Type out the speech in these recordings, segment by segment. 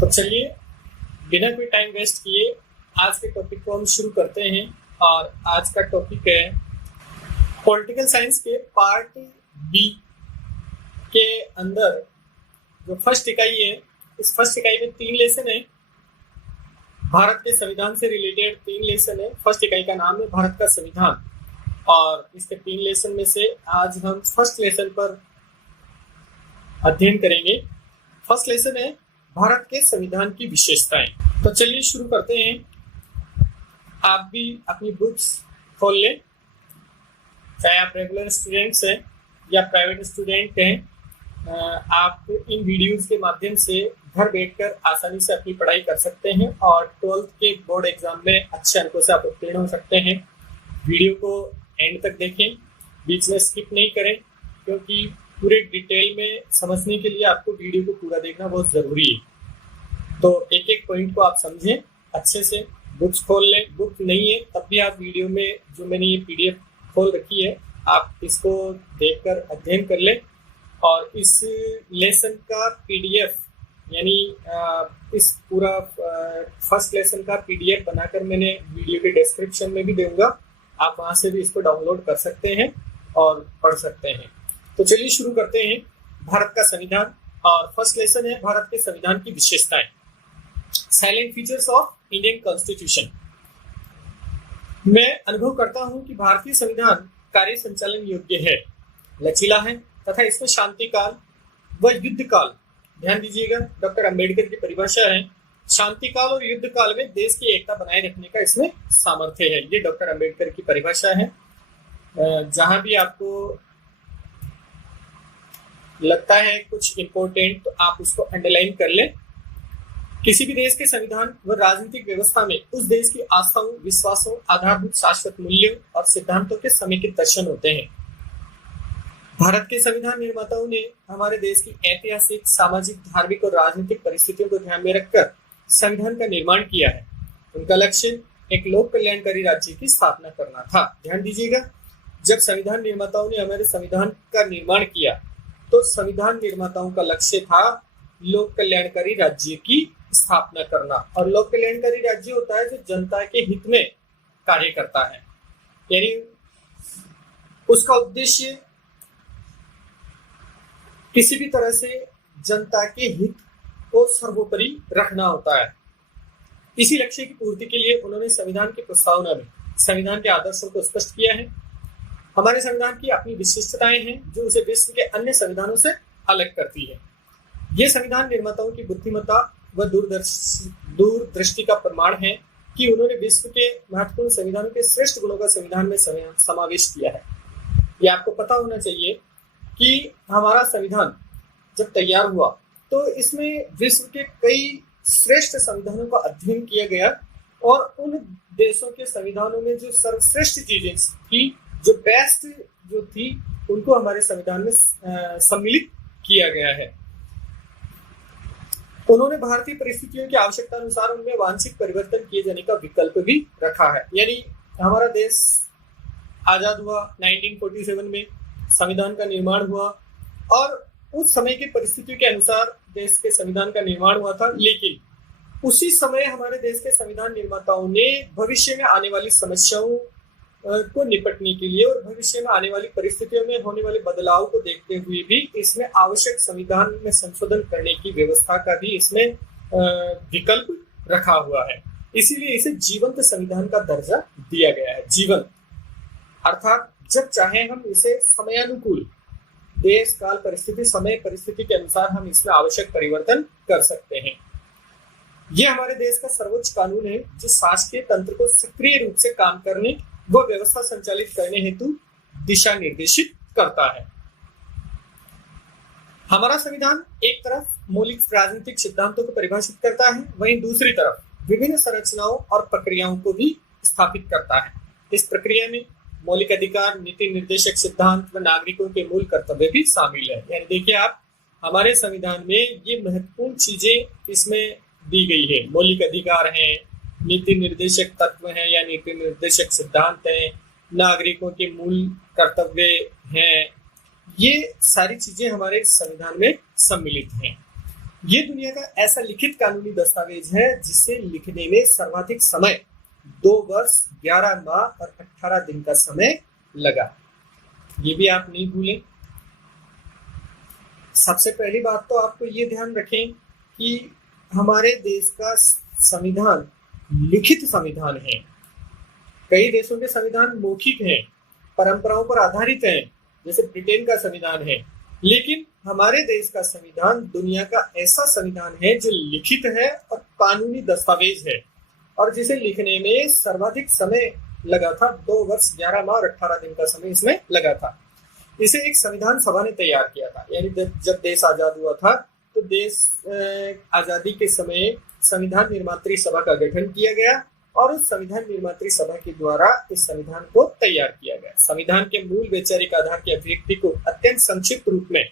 तो चलिए बिना कोई टाइम वेस्ट किए आज के टॉपिक को हम शुरू करते हैं। और आज का टॉपिक है पॉलिटिकल साइंस के पार्ट बी के अंदर जो फर्स्ट इकाई है, इस फर्स्ट इकाई में 3 लेसन है। भारत के संविधान से रिलेटेड 3 लेसन है। फर्स्ट इकाई का नाम है भारत का संविधान और इसके 3 लेसन में से आज हम फर्स्ट लेसन पर अध्ययन करेंगे। फर्स्ट लेसन है भारत के संविधान की विशेषताएं। तो चलिए शुरू करते हैं। आप भी अपनी बुक्स खोल लें, चाहे आप रेगुलर स्टूडेंट्स हैं या प्राइवेट स्टूडेंट हैं। आप इन वीडियोस के माध्यम से घर बैठकर आसानी से अपनी पढ़ाई कर सकते हैं और 12th के बोर्ड एग्जाम में अच्छे अंकों से आप उत्तीर्ण हो सकते हैं। वीडियो को एंड तक देखें, बीच में स्किप नहीं करें, क्योंकि पूरे डिटेल में समझने के लिए आपको वीडियो को पूरा देखना बहुत ज़रूरी है। तो एक एक पॉइंट को आप समझें अच्छे से। बुक्स खोल लें, बुक नहीं है तब भी आप वीडियो में जो मैंने ये PDF खोल रखी है, आप इसको देखकर अध्ययन कर लें। और इस लेसन का PDF यानी इस पूरा फर्स्ट लेसन का PDF बनाकर मैंने वीडियो के डिस्क्रिप्शन में भी दूंगा। आप वहाँ से भी इसको डाउनलोड कर सकते हैं और पढ़ सकते हैं। तो चलिए शुरू करते हैं। भारत का संविधान और फर्स्ट लेसन है भारत के संविधान की विशेषताएं। Salient features of Indian constitution. मैं अनुभव करता हूं कि भारतीय संविधान कार्य संचालन योग्य है, लचीला है तथा इसमें शांति काल व युद्ध काल, ध्यान दीजिएगा डॉक्टर अंबेडकर की परिभाषा है, शांति काल और युद्ध काल में देश की एकता बनाए रखने का इसमें सामर्थ्य है। ये डॉक्टर अंबेडकर की परिभाषा है। जहां भी आपको लगता है कुछ इंपॉर्टेंट तो आप उसको अंडरलाइन कर लें। किसी भी देश के संविधान व राजनीतिक व्यवस्था में उस देश की आस्थाओं, विश्वासों, आधारभूत शाश्वत मूल्यों और सिद्धांतों के समेकित दर्शन होते हैं। भारत के संविधान निर्माताओं ने हमारे देश की ऐतिहासिक, सामाजिक, धार्मिक और राजनीतिक परिस्थितियों को ध्यान में रखकर संविधान का निर्माण किया है। उनका लक्ष्य एक लोक कल्याणकारी राज्य की स्थापना करना था। ध्यान दीजिएगा, जब संविधान निर्माताओं ने हमारे संविधान का निर्माण किया तो संविधान निर्माताओं का लक्ष्य था लोक कल्याणकारी राज्य की स्थापना करना। और लोक कल्याणकारी राज्य होता है जो जनता के हित में कार्य करता है, यानी उसका उद्देश्य किसी भी तरह से जनता के हित को सर्वोपरि रखना होता है। इसी लक्ष्य की पूर्ति के लिए उन्होंने संविधान की प्रस्तावना में संविधान के आदर्शों को स्पष्ट किया है। हमारे संविधान की अपनी विशिष्टताएं हैं जो उसे विश्व के अन्य संविधानों से अलग करती है। ये संविधान निर्माताओं की बुद्धिमत्ता व दूरदृष्टि का प्रमाण है कि उन्होंने विश्व के महत्वपूर्ण संविधानों के श्रेष्ठ गुणों का संविधान में समावेश किया है। ये आपको पता होना चाहिए कि हमारा संविधान जब तैयार हुआ तो इसमें विश्व के कई श्रेष्ठ संविधानों का अध्ययन किया गया और उन देशों के संविधानों में जो सर्वश्रेष्ठ चीजें थी, जो बेस्ट जो थी, उनको हमारे संविधान में सम्मिलित किया गया है। उन्होंने भारतीय परिस्थितियों की आवश्यकता अनुसार उनमें वांछित परिवर्तन किए जाने का विकल्प भी रखा है। यानी हमारा देश आजाद हुआ 1947 में, संविधान का निर्माण हुआ और उस समय की परिस्थितियों के अनुसार देश के संविधान का निर्माण हुआ था। लेकिन उसी समय हमारे देश के संविधान निर्माताओं ने भविष्य में आने वाली समस्याओं को निपटने के लिए और भविष्य में आने वाली परिस्थितियों में होने वाले बदलाव को देखते हुए भी इसमें आवश्यक संविधान में संशोधन करने की व्यवस्था का भी इसमें विकल्प रखा हुआ है। इसीलिए इसे जीवंत संविधान का दर्जा दिया गया है। जीवंत अर्थात जब चाहे हम इसे समयानुकूल, देश काल परिस्थिति, समय परिस्थिति के अनुसार हम इसमें आवश्यक परिवर्तन कर सकते हैं। यह हमारे देश का सर्वोच्च कानून है जो शासकीय तंत्र को सक्रिय रूप से काम करने व व्यवस्था संचालित करने हेतु दिशा निर्देशित करता है। हमारा संविधान एक तरफ मौलिक राजनीतिक सिद्धांतों को परिभाषित करता है, वहीं दूसरी तरफ विभिन्न संरचनाओं और प्रक्रियाओं को भी स्थापित करता है। इस प्रक्रिया में मौलिक अधिकार, नीति निर्देशक सिद्धांत व नागरिकों के मूल कर्तव्य भी शामिल है। यानी देखिए आप, हमारे संविधान में ये महत्वपूर्ण चीजें इसमें दी गई है। मौलिक अधिकार हैं, नीति निर्देशक तत्व हैं या नीति निर्देशक सिद्धांत हैं, नागरिकों के मूल कर्तव्य हैं, ये सारी चीजें हमारे संविधान में सम्मिलित हैं। ये दुनिया का ऐसा लिखित कानूनी दस्तावेज है जिसे लिखने में सर्वाधिक समय 2 वर्ष 11 माह और 18 दिन का समय लगा। ये भी आप नहीं भूलें। सबसे पहली बात तो आपको ये ध्यान रखें कि हमारे देश का संविधान लिखित संविधान है। कई देशों के संविधान मौखिक हैं, परंपराओं पर आधारित हैं, जैसे ब्रिटेन का संविधान है, लेकिन हमारे देश का संविधान दुनिया का ऐसा संविधान है जो लिखित है और कानूनी दस्तावेज है, और जिसे लिखने में सर्वाधिक समय लगा था। 2 वर्ष 11 माह और 18 दिन का समय इसमें लगा था। इसे एक संविधान सभा ने तैयार किया था, यानी जब देश आजाद हुआ था तो देश आजादी के समय संविधान निर्मात्री सभा का गठन किया गया और उस संविधान निर्मात्री सभा के द्वारा इस संविधान को तैयार किया गया। संविधान के मूल वैचारिक आधार की अभिव्यक्ति को अत्यंत संक्षिप्त रूप में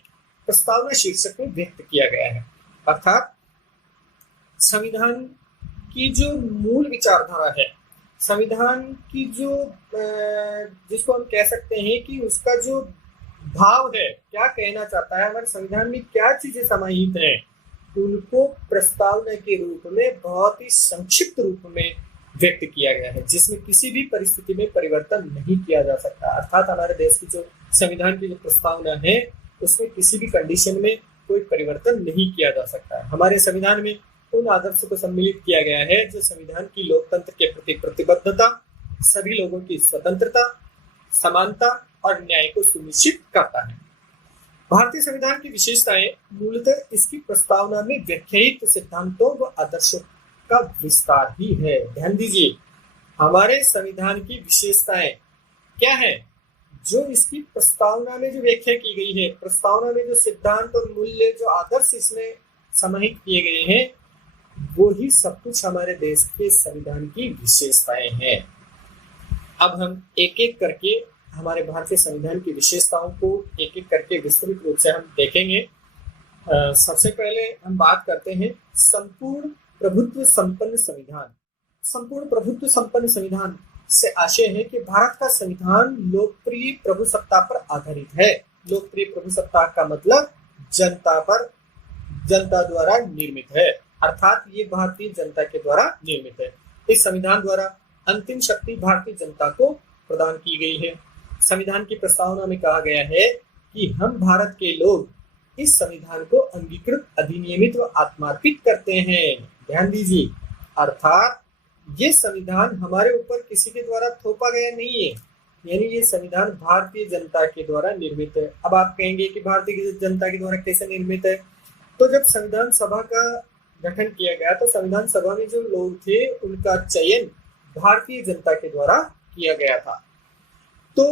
प्रस्तावना शीर्षक में व्यक्त किया गया है। अर्थात संविधान की जो मूल विचारधारा है, संविधान की जो जिसको हम कह सकते हैं कि उसका जो भाव है, क्या कहना चाहता है, हमारे संविधान में क्या चीजें समाहित हैं, उनको प्रस्तावना के रूप में बहुत ही संक्षिप्त रूप में व्यक्त किया गया है, जिसमें किसी भी परिस्थिति में परिवर्तन नहीं किया जा सकता। अर्थात हमारे देश की जो संविधान की जो प्रस्तावना है उसमें किसी भी कंडीशन में कोई परिवर्तन नहीं किया जा सकता है। हमारे संविधान में उन आदर्शों को सम्मिलित किया गया है जो संविधान की लोकतंत्र के प्रति प्रतिबद्धता, सभी लोगों की स्वतंत्रता, समानता और न्याय को सुनिश्चित करता है। भारतीय संविधान की विशेषताएं मूलतः इसकी प्रस्तावना में व्याख्यायित सिद्धांतों व आदर्शों का विस्तार ही है। ध्यान दीजिए, हमारे संविधान की विशेषताएं क्या है? जो इसकी प्रस्तावना में जो व्याख्या की गई है, प्रस्तावना में जो सिद्धांत और मूल्य, जो आदर्श इसमें समाहित किए गए हैं, वो ही सब कुछ हमारे देश के संविधान की विशेषताएं हैं। अब हम एक एक करके हमारे भारतीय संविधान की विशेषताओं को एक एक करके विस्तृत रूप से हम देखेंगे। सबसे पहले हम बात करते हैं संपूर्ण प्रभुत्व संपन्न संविधान। संपूर्ण प्रभुत्व संपन्न संविधान से आशय है कि भारत का संविधान लोकप्रिय प्रभुसत्ता पर आधारित है। लोकप्रिय प्रभुसत्ता का मतलब जनता द्वारा निर्मित है, अर्थात ये भारतीय जनता के द्वारा निर्मित है। इस संविधान द्वारा अंतिम शक्ति भारतीय जनता को प्रदान की गई है। संविधान की प्रस्तावना में कहा गया है कि हम भारत के लोग इस संविधान को अंगीकृत, अधिनियमित व आत्मार्पित करते हैं। ध्यान दीजिए, अर्थात ये संविधान हमारे ऊपर किसी के द्वारा थोपा गया नहीं है, यानी ये संविधान भारतीय जनता के द्वारा निर्मित है। अब आप कहेंगे कि भारतीय जनता के द्वारा कैसे निर्मित है? तो जब संविधान सभा का गठन किया गया तो संविधान सभा में जो लोग थे उनका चयन भारतीय जनता के द्वारा किया गया था। तो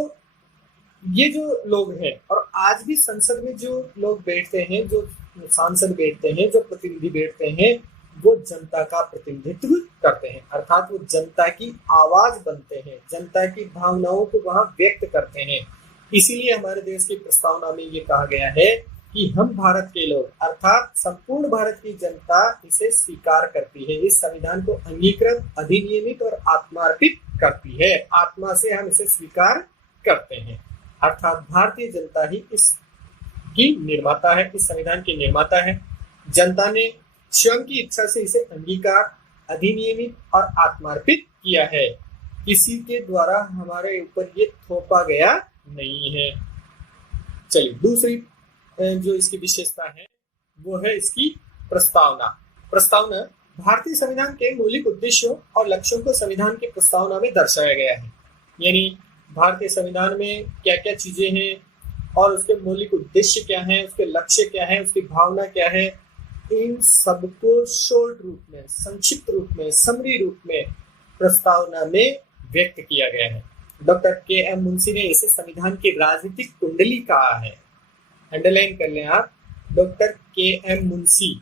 ये जो लोग हैं, और आज भी संसद में जो लोग बैठते हैं, जो सांसद बैठते हैं, जो प्रतिनिधि बैठते हैं, वो जनता का प्रतिनिधित्व करते हैं, अर्थात वो जनता की आवाज बनते हैं, जनता की भावनाओं को वहां व्यक्त करते हैं। इसीलिए हमारे देश की प्रस्तावना में ये कहा गया है कि हम भारत के लोग, अर्थात संपूर्ण भारत की जनता इसे स्वीकार करती है, इस संविधान को अंगीकृत, अधिनियमित और आत्मार्पित करती है। आत्मा से हम इसे स्वीकार करते हैं, अर्थात भारतीय जनता ही इसकी निर्माता है, इस संविधान की निर्माता है। जनता ने स्वयं की इच्छा से इसे अंगीकार, अधिनियमित और आत्मार्पित किया है, किसी के द्वारा हमारे ऊपर ये थोपा गया नहीं है। चलिए, दूसरी जो इसकी विशेषता है वो है इसकी प्रस्तावना। प्रस्तावना भारतीय संविधान के मौलिक उद्देश्यों और लक्ष्यों को संविधान की प्रस्तावना में दर्शाया गया है, यानी भारतीय संविधान में क्या क्या चीजें हैं और उसके मौलिक उद्देश्य क्या हैं, उसके लक्ष्य क्या है, उसकी भावना क्या है, इन सबको शॉर्ट रूप में, संक्षिप्त रूप में, समरी रूप में प्रस्तावना में व्यक्त किया गया है। Doctor KM. मुंशी ने इसे संविधान की राजनीतिक कुंडली कहा है। अंडरलाइन कर लें आप, डॉक्टर के.एम. मुंशी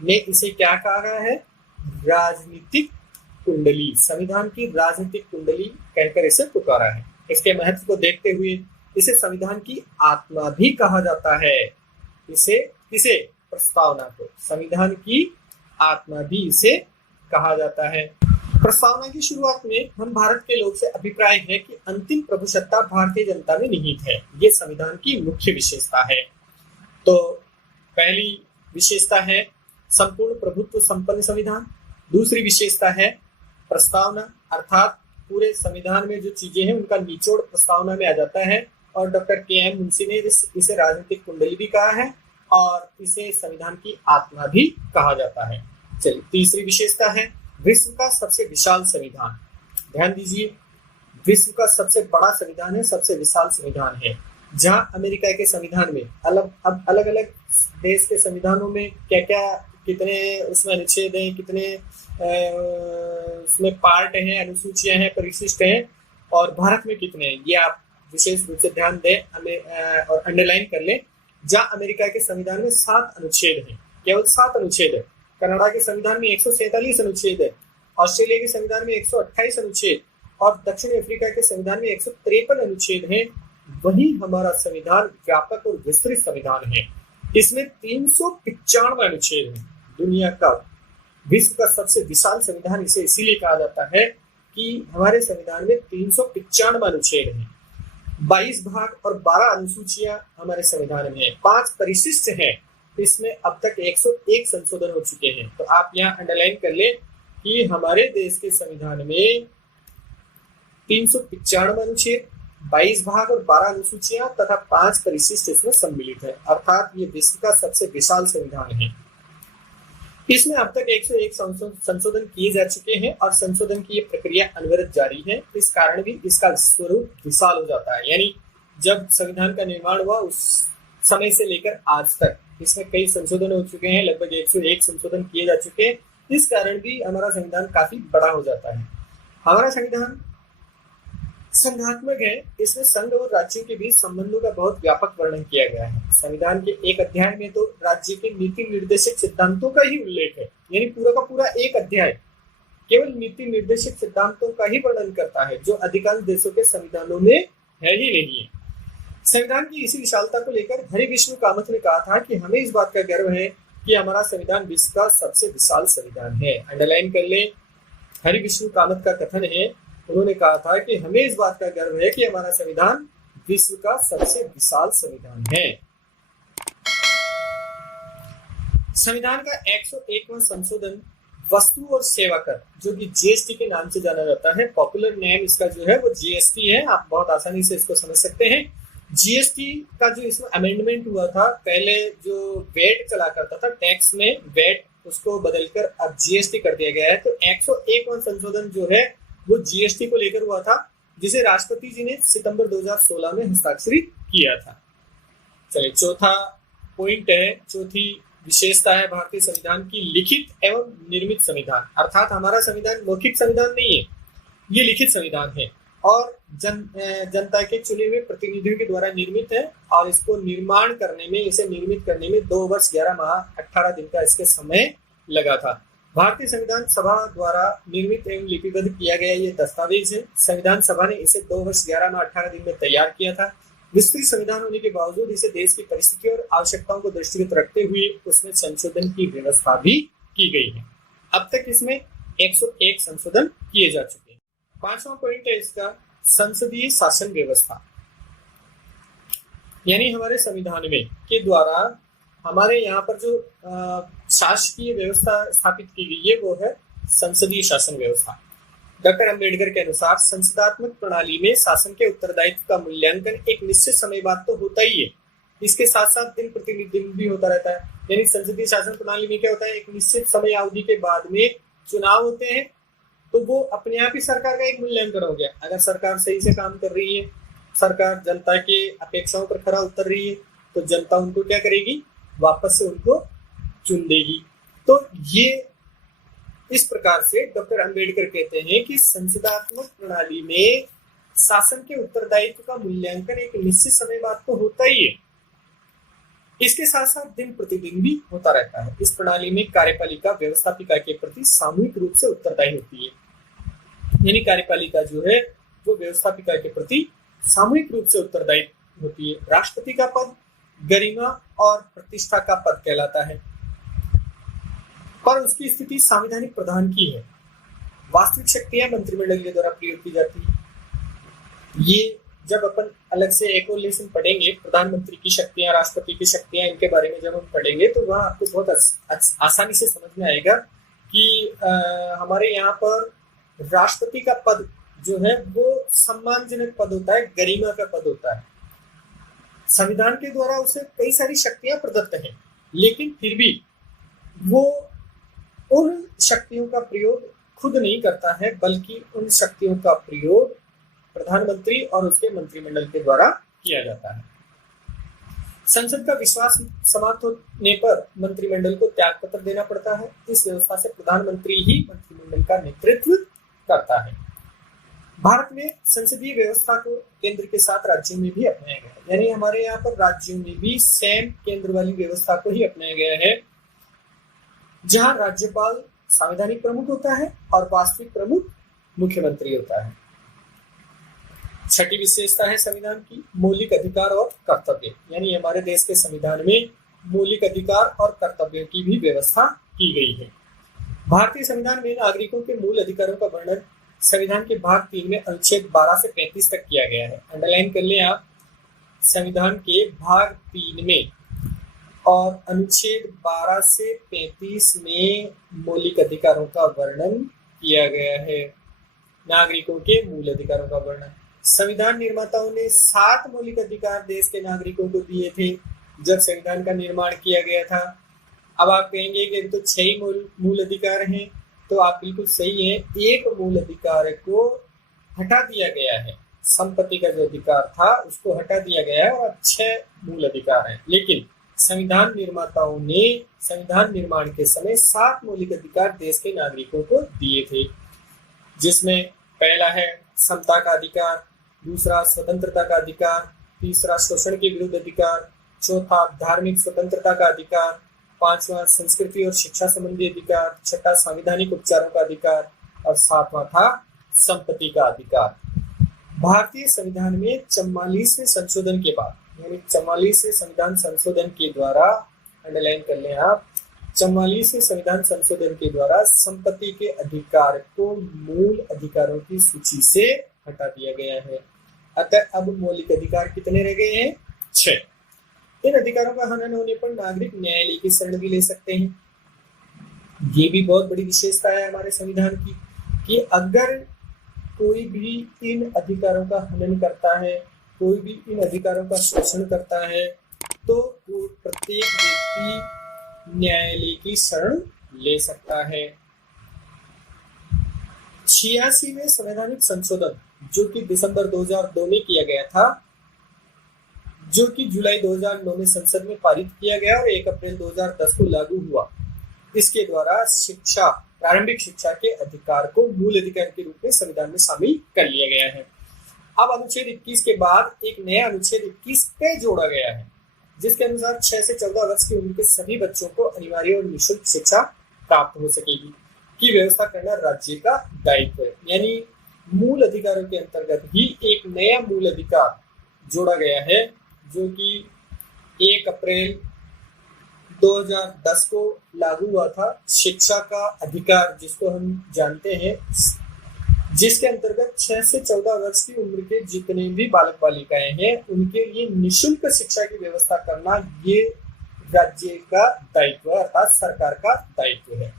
ने इसे क्या कहा है? राजनीतिक कुंडली, संविधान की राजनीतिक कुंडली कहकर इसे पुकारा है। इसके महत्व को देखते हुए इसे संविधान की आत्मा भी कहा जाता है। इसे किसे? प्रस्तावना को संविधान की आत्मा भी इसे कहा जाता है। प्रस्तावना की शुरुआत में हम भारत के लोग से अभिप्राय है कि अंतिम प्रभुसत्ता भारतीय जनता में निहित है। ये संविधान की मुख्य विशेषता है। तो पहली विशेषता है संपूर्ण प्रभुत्व संपन्न संविधान। दूसरी विशेषता है प्रस्तावना, अर्थात पूरे संविधान में जो चीजें हैं उनका निचोड़ प्रस्तावना में आ जाता है। और डॉक्टर के.एम. मुंशी ने इसे राजनीतिक कुंडली भी कहा है और इसे संविधान की आत्मा भी कहा जाता है। चलिए, तीसरी विशेषता है विश्व का सबसे विशाल संविधान। ध्यान दीजिए, विश्व का सबसे बड़ा संविधान है, सबसे विशाल संविधान है। जहां अमेरिका के संविधान में अलग अलग देश के संविधानों में क्या क्या, कितने उसमें अनुच्छेद हैं, कितने उसमें पार्ट हैं, अनुसूचियां हैं, परिशिष्ट हैं, और भारत में कितने हैं, ये आप विशेष रूप से ध्यान दें और अंडरलाइन कर लें। जहां अमेरिका के संविधान में 7 अनुच्छेद हैं, केवल 7 अनुच्छेद है। कनाडा के संविधान में 147 अनुच्छेद है, ऑस्ट्रेलिया के संविधान में 128 अनुच्छेद और दक्षिण अफ्रीका के संविधान में 153 अनुच्छेद हैं। वही हमारा संविधान व्यापक और विस्तृत संविधान है। इसमें 395 अनुच्छेद हैं। दुनिया का, विश्व का सबसे विशाल संविधान इसे इसीलिए कहा जाता है कि हमारे संविधान में 395 अनुच्छेद हैं, 22 भाग और 12 अनुसूचियां हमारे संविधान में है, 5 परिशिष्ट हैं। इसमें अब तक 101 संशोधन हो चुके हैं। तो आप यहाँ अंडरलाइन कर ले कि हमारे देश के संविधान में 395 अनुच्छेद, 22 भाग और 12 अनुसूचियां तथा 5 परिशिष्ट इसमें सम्मिलित है, अर्थात ये विश्व का सबसे विशाल संविधान है। इसमें अब तक 101 संशोधन किए जा चुके हैं और संशोधन की ये प्रक्रिया अनवरत जारी है। इस कारण भी इसका स्वरूप विशाल हो जाता है। यानी जब संविधान का निर्माण हुआ उस समय से लेकर आज तक इसमें कई संशोधन हो चुके हैं, लगभग 101 संशोधन किए जा चुके हैं। इस कारण भी हमारा संविधान काफी बड़ा हो जाता है। हमारा संविधान संघात्मक है। इसमें संघ और राज्यों के बीच संबंधों का बहुत व्यापक वर्णन किया गया है। संविधान के एक अध्याय में तो राज्य के नीति निर्देशक सिद्धांतों का ही उल्लेख है, यानी पूरा का पूरा एक अध्याय केवल नीति निर्देशक सिद्धांतों का ही वर्णन करता है, जो अधिकांश देशों के संविधानों में है ही नहीं है। संविधान की इसी विशालता को लेकर हरि विष्णु कामत ने कहा था कि हमें इस बात का गर्व है कि हमारा संविधान विश्व का सबसे विशाल संविधान है। अंडरलाइन कर ले, हरि विष्णु कामत का कथन है। उन्होंने कहा था कि हमें इस बात का गर्व है कि हमारा संविधान विश्व का सबसे विशाल संविधान है। संविधान का 101वां संशोधन वस्तु और सेवा कर, जो कि जीएसटी के नाम से जाना जाता है, पॉपुलर नेम इसका जो है वो जीएसटी है। आप बहुत आसानी से इसको समझ सकते हैं। जीएसटी का जो इसमें अमेंडमेंट हुआ था, पहले जो वेट चला करता था टैक्स में, वेट उसको बदलकर अब जीएसटी कर दिया गया है। तो 101वां संशोधन जो है वो जीएसटी को लेकर हुआ था, जिसे राष्ट्रपति जी ने सितंबर 2016 में हस्ताक्षरित किया था। चलिए, चौथा पॉइंट है, चौथी विशेषता है भारतीय संविधान की लिखित एवं निर्मित संविधान। अर्थात हमारा संविधान मौखिक संविधान नहीं है, ये लिखित संविधान है और जनता के चुने हुए प्रतिनिधियों के द्वारा निर्मित है। और इसको निर्माण करने में, इसे निर्मित करने में 2 वर्ष 11 माह 18 दिन का इसके समय लगा था। भारतीय संविधान सभा द्वारा निर्मित एवं लिपिबद्ध किया गया ये दस्तावेज है। संविधान सभा ने इसे 2 वर्ष 11 माह 18 दिन में तैयार किया था। विस्तृत संविधान होने के बावजूद इसे देश की परिस्थिति और आवश्यकताओं को दृष्टिगत रखते हुए उसमें संशोधन की व्यवस्था भी की गई है। अब तक इसमें 101 संशोधन किए जा चुके हैं। 5वां पॉइंट है इसका संसदीय शासन व्यवस्था, यानी हमारे संविधान में के द्वारा हमारे यहाँ पर जो शासकीय व्यवस्था स्थापित की गई है वो है संसदीय शासन व्यवस्था। डॉक्टर अंबेडकर के अनुसार संसदात्मक प्रणाली में शासन के उत्तरदायित्व का मूल्यांकन एक निश्चित समय बाद तो होता ही है, इसके साथ साथ दिन प्रतिदिन भी होता रहता है। यानी संसदीय शासन प्रणाली में क्या होता है, एक निश्चित समय अवधि के बाद में चुनाव होते हैं, तो वो अपने आप ही सरकार का एक मूल्यांकन हो गया। अगर सरकार सही से काम कर रही है, सरकार जनता के अपेक्षाओं पर खरा उतर रही है, तो जनता उनको क्या करेगी, वापस से उनको चुन देगी। तो ये इस प्रकार से डॉक्टर अंबेडकर कहते हैं कि संसदात्मक प्रणाली में शासन के उत्तरदायित्व का मूल्यांकन एक निश्चित समय बाद तो होता ही है, इसके साथ साथ दिन प्रतिदिन भी होता रहता है। इस प्रणाली में कार्यपालिका व्यवस्थापिका के प्रति सामूहिक रूप से उत्तरदायी होती है, यानी कार्यपालिका जो है वो व्यवस्थापिका के प्रति सामूहिक रूप से उत्तरदायी होती है। राष्ट्रपति का पद गरिमा और प्रतिष्ठा का पद कहलाता है, पर उसकी स्थिति संवैधानिक प्रधान की है। वास्तविक शक्तियां मंत्रिमंडल के द्वारा प्रयोग की जाती है। ये जब अपन अलग से एक और लेसन पढ़ेंगे प्रधानमंत्री की शक्तियां, राष्ट्रपति की शक्तियां, इनके बारे में जब हम पढ़ेंगे तो वहाँ आपको बहुत आसानी से समझ में आएगा कि हमारे यहाँ पर राष्ट्रपति का पद जो है वो सम्मानजनक पद होता है, गरिमा का पद होता है। संविधान के द्वारा उसे कई सारी शक्तियां प्रदत्त हैं, लेकिन फिर भी वो उन शक्तियों का प्रयोग खुद नहीं करता है, बल्कि उन शक्तियों का प्रयोग प्रधानमंत्री और उसके मंत्रिमंडल के द्वारा किया जाता है। संसद का विश्वास समाप्त होने पर मंत्रिमंडल को त्याग पत्र देना पड़ता है। इस व्यवस्था से प्रधानमंत्री ही मंत्रिमंडल का नेतृत्व करता है। भारत में संसदीय व्यवस्था को केंद्र के साथ राज्यों में भी अपनाया गया है, यानी हमारे यहाँ पर राज्यों में भी सेम केंद्र वाली व्यवस्था को ही अपनाया गया है, जहां राज्यपाल संवैधानिक प्रमुख होता है और वास्तविक प्रमुख मुख्यमंत्री होता है। छठी विशेषता है संविधान की मौलिक अधिकार और कर्तव्य, यानी हमारे देश के संविधान में मौलिक अधिकार और कर्तव्यों की भी व्यवस्था की गई है। भारतीय संविधान में नागरिकों के मूल अधिकारों का वर्णन संविधान के भाग 3 में अनुच्छेद 12 से 35 तक किया गया है। अंडरलाइन कर लें आप, संविधान के भाग 3 में और अनुच्छेद 12 से 35 में मौलिक अधिकारों का वर्णन किया गया है। नागरिकों के मूल अधिकारों का वर्णन, संविधान निर्माताओं ने 7 मौलिक अधिकार देश के नागरिकों को दिए थे जब संविधान का निर्माण किया गया था। अब आप कहेंगे कि तो 6 ही मूल अधिकार हैं, तो आप बिल्कुल सही है। एक मूल अधिकार को हटा दिया गया है, संपत्ति का जो अधिकार था उसको हटा दिया गया है और अब 6 मूल अधिकार हैं। लेकिन संविधान निर्माताओं ने संविधान निर्माण के समय 7 मौलिक अधिकार देश के नागरिकों को दिए थे, जिसमें पहला है समता का अधिकार, दूसरा स्वतंत्रता का अधिकार, तीसरा शोषण के विरुद्ध अधिकार, चौथा धार्मिक स्वतंत्रता का अधिकार, पांचवा संस्कृति और शिक्षा संबंधी अधिकार, छठा संवैधानिक उपचारों का अधिकार और सातवां था संपत्ति का अधिकार। भारतीय संविधान में 44वें संशोधन के बाद, यानी 44वें संविधान संशोधन के द्वारा, अंडरलाइन कर लें आप, 44वें संविधान संशोधन के द्वारा संपत्ति के अधिकार को मूल अधिकारों की सूची से हटा दिया गया है। अतः अब मौलिक अधिकार कितने रह गए हैं? 6। इन अधिकारों का हनन होने पर नागरिक न्यायालय की शरण भी ले सकते हैं। ये भी बहुत बड़ी विशेषता है हमारे संविधान की कि अगर कोई भी इन अधिकारों का हनन करता है, कोई भी इन अधिकारों का शोषण करता है, तो प्रत्येक व्यक्ति न्यायालय की शरण ले सकता है। 86वें संवैधानिक संशोधन जो कि दिसंबर 2002 में किया गया था, जो कि जुलाई 2009 में संसद में पारित किया गया और 1 अप्रैल 2010 को लागू हुआ। इसके द्वारा शिक्षा, प्रारंभिक शिक्षा के अधिकार को मूल अधिकार के रूप में संविधान में शामिल कर लिया गया है। अब अनुच्छेद 21 के बाद एक नया अनुच्छेद 21 पे जोड़ा गया है, जिसके अनुसार 6 से 14 वर्ष की उम्र के सभी बच्चों को अनिवार्य और निःशुल्क शिक्षा प्राप्त हो सकेगी की व्यवस्था करना राज्य का दायित्व है। यानी मूल अधिकारों के अंतर्गत ही एक नया मूल अधिकार जोड़ा गया है, जो कि 1 अप्रैल 2010 को लागू हुआ था। शिक्षा का अधिकार जिसको हम जानते हैं, जिसके अंतर्गत 6 से 14 वर्ष की उम्र के जितने भी बालक बालिकाएं हैं उनके लिए निःशुल्क शिक्षा की व्यवस्था करना ये राज्य का दायित्व है, अर्थात सरकार का दायित्व है।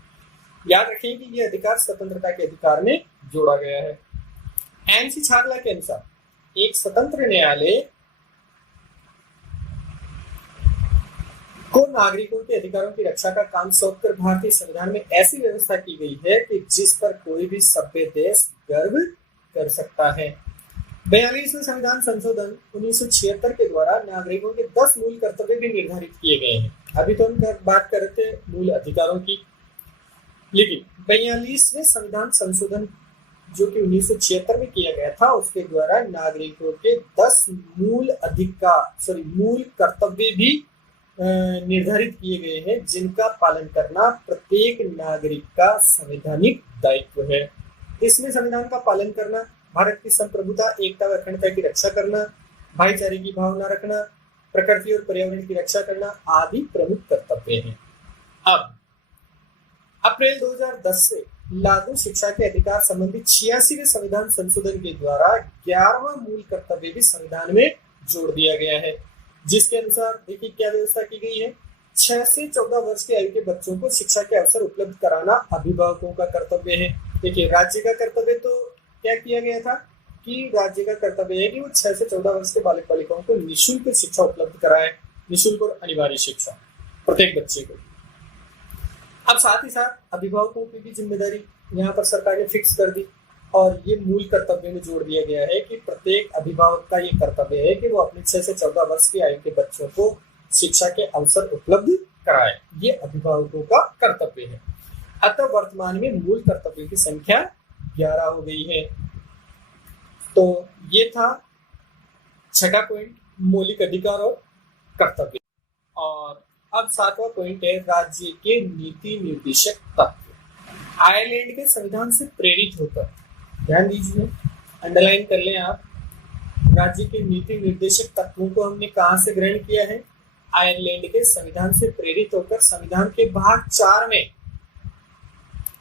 याद रखें कि ये अधिकार स्वतंत्रता के अधिकार में जोड़ा गया है। एनसी छागला के अनुसार एक स्वतंत्र न्यायालय को नागरिकों के अधिकारों की रक्षा का काम सौंपकर भारतीय संविधान में ऐसी व्यवस्था की गई है कि जिस पर कोई भी सभ्य देश गर्व कर सकता है। 42वें संविधान संशोधन 1976 के द्वारा नागरिकों के 10 मूल कर्तव्य भी निर्धारित किए गए हैं। अभी तो हम बात कर रहे थे मूल अधिकारों की, लेकिन 42वें संविधान संशोधन जो कि 1976 में किया गया था, उसके द्वारा नागरिकों के 10 मूल कर्तव्य भी निर्धारित किए गए हैं, जिनका पालन करना प्रत्येक नागरिक का संवैधानिक दायित्व है। इसमें संविधान का पालन करना, भारत की संप्रभुता, एकता व अखंडता की रक्षा करना, भाईचारे की भावना रखना, प्रकृति और पर्यावरण की रक्षा करना आदि प्रमुख कर्तव्य हैं। अब अप्रैल 2010 से लागू शिक्षा के अधिकार संबंधी 86वें संविधान संशोधन के द्वारा 11वां मूल कर्तव्य भी संविधान में जोड़ दिया गया है, जिसके अनुसार देखिए क्या व्यवस्था की गई है। 6 से 14 वर्ष की आयु के बच्चों को शिक्षा के अवसर उपलब्ध कराना अभिभावकों का कर्तव्य है। देखिए राज्य का कर्तव्य तो क्या किया गया था कि राज्य का कर्तव्य है कि वो 6 से 14 वर्ष के बालक बालिकाओं को निःशुल्क शिक्षा उपलब्ध कराए, निःशुल्क और अनिवार्य शिक्षा प्रत्येक बच्चे को। अब साथ ही साथ अभिभावकों की भी जिम्मेदारी यहाँ पर सरकार ने फिक्स कर दी और ये मूल कर्तव्य में जोड़ दिया गया है कि प्रत्येक अभिभावक का ये कर्तव्य है कि वो अपने 6 से 14 वर्ष की आयु के बच्चों को शिक्षा के अवसर उपलब्ध कराए। ये अभिभावकों का कर्तव्य है। अतः वर्तमान में मूल कर्तव्यों की संख्या 11 हो गई है। तो ये था छठा पॉइंट, मौलिक अधिकार और कर्तव्य। और अब 7वां पॉइंट है राज्य के नीति निर्देशक तत्व। आयरलैंड के संविधान से प्रेरित होकर, ध्यान दीजिए, अंडरलाइन कर लें आप, राज्य के नीति निर्देशक तत्वों को हमने कहां से ग्रहण किया है? आयरलैंड के संविधान से प्रेरित होकर संविधान के भाग 4 में,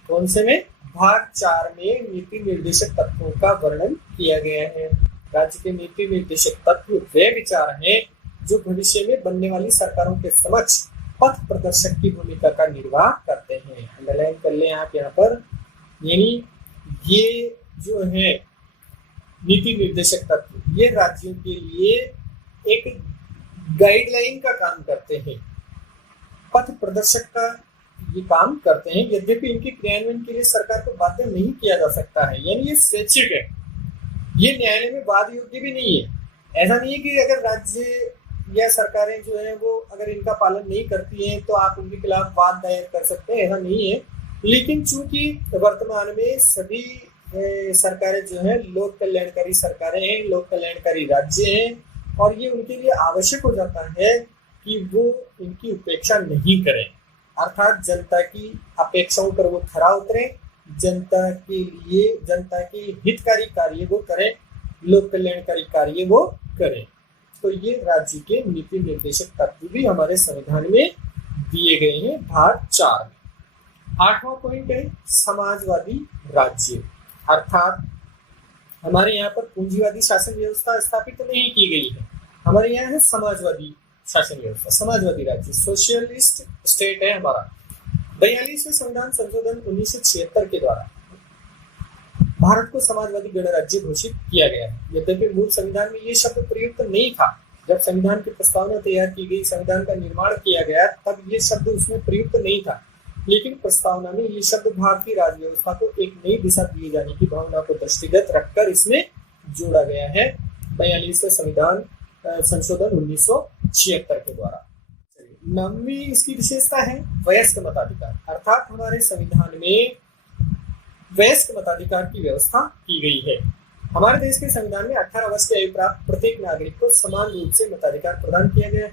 कौन से में? भाग 4 में नीति निर्देशक तत्वों का वर्णन किया गया है। राज्य के नीति निर्देशक तत्व वे विचार हैं जो भविष्य में बनने वाली सरकारों के समक्ष पथ प्रदर्शक की भूमिका का निर्वाह करते हैं। अंडरलाइन कर लें आप यहाँ पर, यानी ये जो है नीति निर्देशक तत्व ये राज्यों के लिए एक गाइडलाइन का काम करते हैं, पथ प्रदर्शक का ये काम करते हैं। यद्यपि इनके क्रियान्वयन के लिए सरकार को बाध्य नहीं किया जा सकता है, यानी ये स्वैच्छिक है, ये न्यायालय में वाद योग्य भी नहीं है। ऐसा नहीं है कि अगर राज्य या सरकारें जो है वो अगर इनका पालन नहीं करती हैं तो आप उनके खिलाफ वाद दायर कर सकते हैं, ऐसा नहीं है। लेकिन चूंकि वर्तमान में सभी सरकारें जो है लोक कल्याणकारी सरकारें हैं, लोक कल्याणकारी राज्य हैं और ये उनके लिए आवश्यक हो जाता है कि वो इनकी उपेक्षा नहीं करें, अर्थात जनता की अपेक्षाओं पर वो खरा उतरें, जनता के लिए जनता के हितकारी कार्य वो करें, लोक कल्याणकारी कार्य वो करें। तो ये राज्य के नीति निर्देशक तत्व भी हमारे संविधान में दिए गए हैं भाग 4 में। 8वां पॉइंट है समाजवादी राज्य, अर्थात हमारे यहाँ पर पूंजीवादी शासन व्यवस्था स्थापित नहीं की गई है, हमारे यहाँ है समाजवादी शासन व्यवस्था, समाजवादी राज्य, सोशलिस्ट स्टेट है हमारा। 42वें संविधान संशोधन 1976 के द्वारा भारत को समाजवादी गणराज्य घोषित किया गया है। यद्यपि मूल संविधान में ये शब्द प्रयुक्त नहीं था। जब संविधान की प्रस्तावना तैयार की गई, संविधान का निर्माण किया गया, तब ये शब्द उसमें प्रयुक्त नहीं था। लेकिन प्रस्तावना में ये शब्द भारतीय राज व्यवस्था को एक नई दिशा दिए जाने की भावना को दृष्टिगत रखकर इसमें जोड़ा गया है 42वें संविधान संशोधन 1976 के द्वारा। 9वीं इसकी विशेषता है वयस्क मताधिकार, अर्थात हमारे संविधान में वयस्क मताधिकार की व्यवस्था की गई है। हमारे देश के संविधान में 18 वर्ष की आयु प्राप्त प्रत्येक नागरिक को समान रूप से मताधिकार प्रदान किया गया है।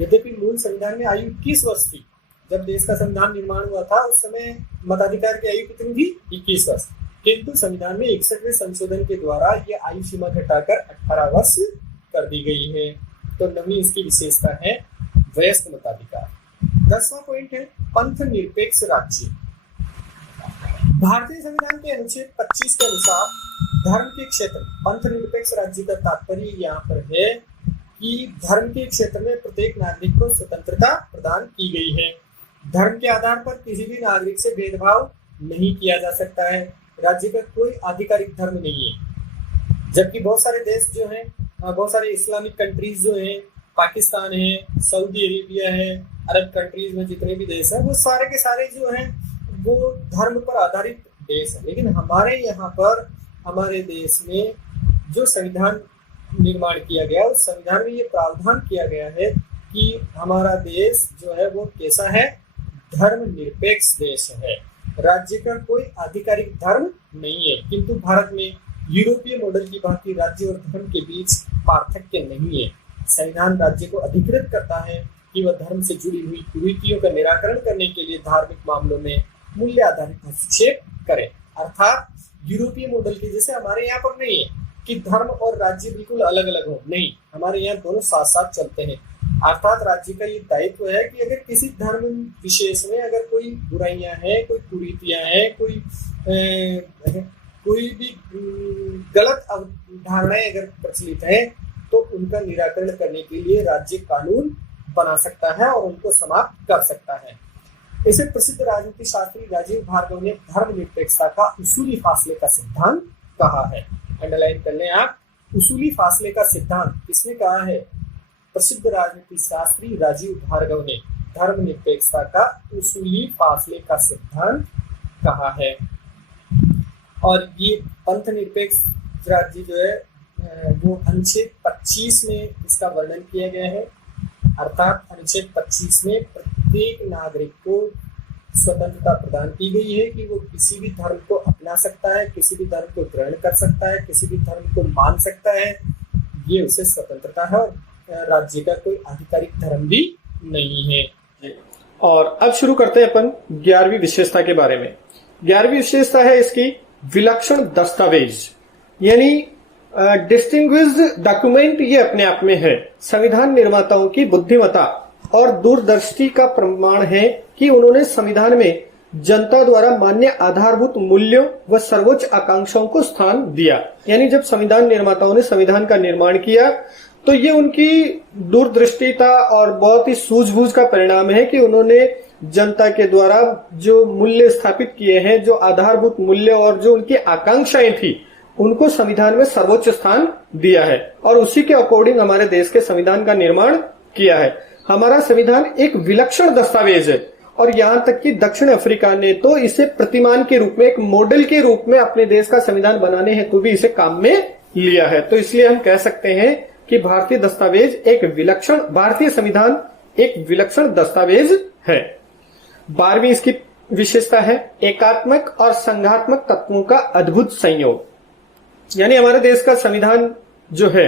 यद्यपि मूल संविधान में आयु 21 वर्ष थी, जब देश का संविधान निर्माण हुआ था उस समय मताधिकार की आयु कितनी थी? 21 वर्ष। किंतु संविधान में 61वें संशोधन के द्वारा ये आयु सीमा घटाकर 18 वर्ष कर दी गई है। तो 9वीं इसकी विशेषता है वयस्क मताधिकार। 10वां पॉइंट है पंथ निरपेक्ष राज्य। भारतीय संविधान के अनुच्छेद 25 के अनुसार धर्म के क्षेत्र पंथ निरपेक्ष राज्य का तात्पर्य यहाँ पर है कि धर्म के क्षेत्र में प्रत्येक नागरिक को स्वतंत्रता प्रदान की गई है। धर्म के आधार पर किसी भी नागरिक से भेदभाव नहीं किया जा सकता है। राज्य का कोई आधिकारिक धर्म नहीं है, जबकि बहुत सारे देश जो हैं, बहुत सारे इस्लामिक कंट्रीज जो हैं, पाकिस्तान है, सऊदी अरेबिया है, अरब कंट्रीज में जितने भी देश हैं वो सारे के सारे जो हैं वो धर्म पर आधारित देश है। लेकिन हमारे यहाँ पर हमारे देश में जो संविधान निर्माण किया गया उस संविधान में ये प्रावधान किया गया है कि हमारा देश जो है वो कैसा है? धर्म निरपेक्ष देश है। राज्य का कोई आधिकारिक धर्म नहीं है, किंतु भारत में यूरोपीय मॉडल की भांति राज्य और धर्म के बीच पार्थक्य नहीं है। संविधान राज्य को अधिकृत करता है कि वह धर्म से जुड़ी हुई कुरीतियों का निराकरण करने के लिए धार्मिक मामलों में मूल्य आधारित हस्तक्षेप करे। अर्थात यूरोपीय मॉडल के जैसे हमारे यहाँ पर नहीं है कि धर्म और राज्य बिल्कुल अलग अलग हो, नहीं, हमारे यहाँ दोनों साथ साथ चलते हैं। अर्थात राज्य का ये दायित्व है कि अगर किसी धर्म विशेष में अगर कोई बुराइयां हैं, कोई कुरीतियां हैं, कोई भी गलत धारणाएं अगर प्रचलित हैं, तो उनका निराकरण करने के लिए राज्य कानून बना सकता है और उनको समाप्त कर सकता है। इसे प्रसिद्ध राजनीति शास्त्री राजीव भार्गव ने धर्मनिरपेक्षता का उसूली फासले का सिद्धांत कहा है। अंडरलाइन कर लें आप, उसूली फासले का सिद्धांत किसने कहा है? प्रसिद्ध राजनीति शास्त्री राजीव भार्गव ने धर्मनिरपेक्षता का उसूली फासले का सिद्धांत कहा है। और ये पंथ निरपेक्ष राज्य जो है वो अनुच्छेद 25 में इसका वर्णन किया गया है। अर्थात अनुच्छेद 25 में प्रत्येक नागरिक को स्वतंत्रता प्रदान की गई है कि वो किसी भी धर्म को अपना सकता है, किसी भी धर्म को ग्रहण कर सकता है, किसी भी धर्म को मान सकता है, ये उसे स्वतंत्रता है। और राज्य का कोई आधिकारिक धर्म भी नहीं है। और अब शुरू करते हैं अपन 11वीं विशेषता के बारे में। 11वीं विशेषता है इसकी विलक्षण दस्तावेज, यानी डिस्टिंग्विश्ड डॉक्यूमेंट। ये अपने आप में है संविधान निर्माताओं की बुद्धिमत्ता और दूरदर्शी का प्रमाण है कि उन्होंने संविधान में जनता द्वारा मान्य आधारभूत मूल्यों व सर्वोच्च आकांक्षाओं को स्थान दिया। यानी जब संविधान निर्माताओं ने संविधान का निर्माण किया तो ये उनकी दूरदृष्टिता और बहुत ही सूझबूझ का परिणाम है कि उन्होंने जनता के द्वारा जो मूल्य स्थापित किए हैं, जो आधारभूत मूल्य और जो उनकी आकांक्षाएं थी, उनको संविधान में सर्वोच्च स्थान दिया है और उसी के अकॉर्डिंग हमारे देश के संविधान का निर्माण किया है। हमारा संविधान एक विलक्षण दस्तावेज है और यहाँ तक कि दक्षिण अफ्रीका ने तो इसे प्रतिमान के रूप में, एक मॉडल के रूप में अपने देश का संविधान बनाने हेतु भी इसे काम में लिया है। तो इसलिए हम कह सकते हैं कि भारतीय संविधान एक विलक्षण दस्तावेज है। 12वीं इसकी विशेषता है एकात्मक और संघात्मक तत्वों का अद्भुत संयोग। यानी हमारे देश का संविधान जो है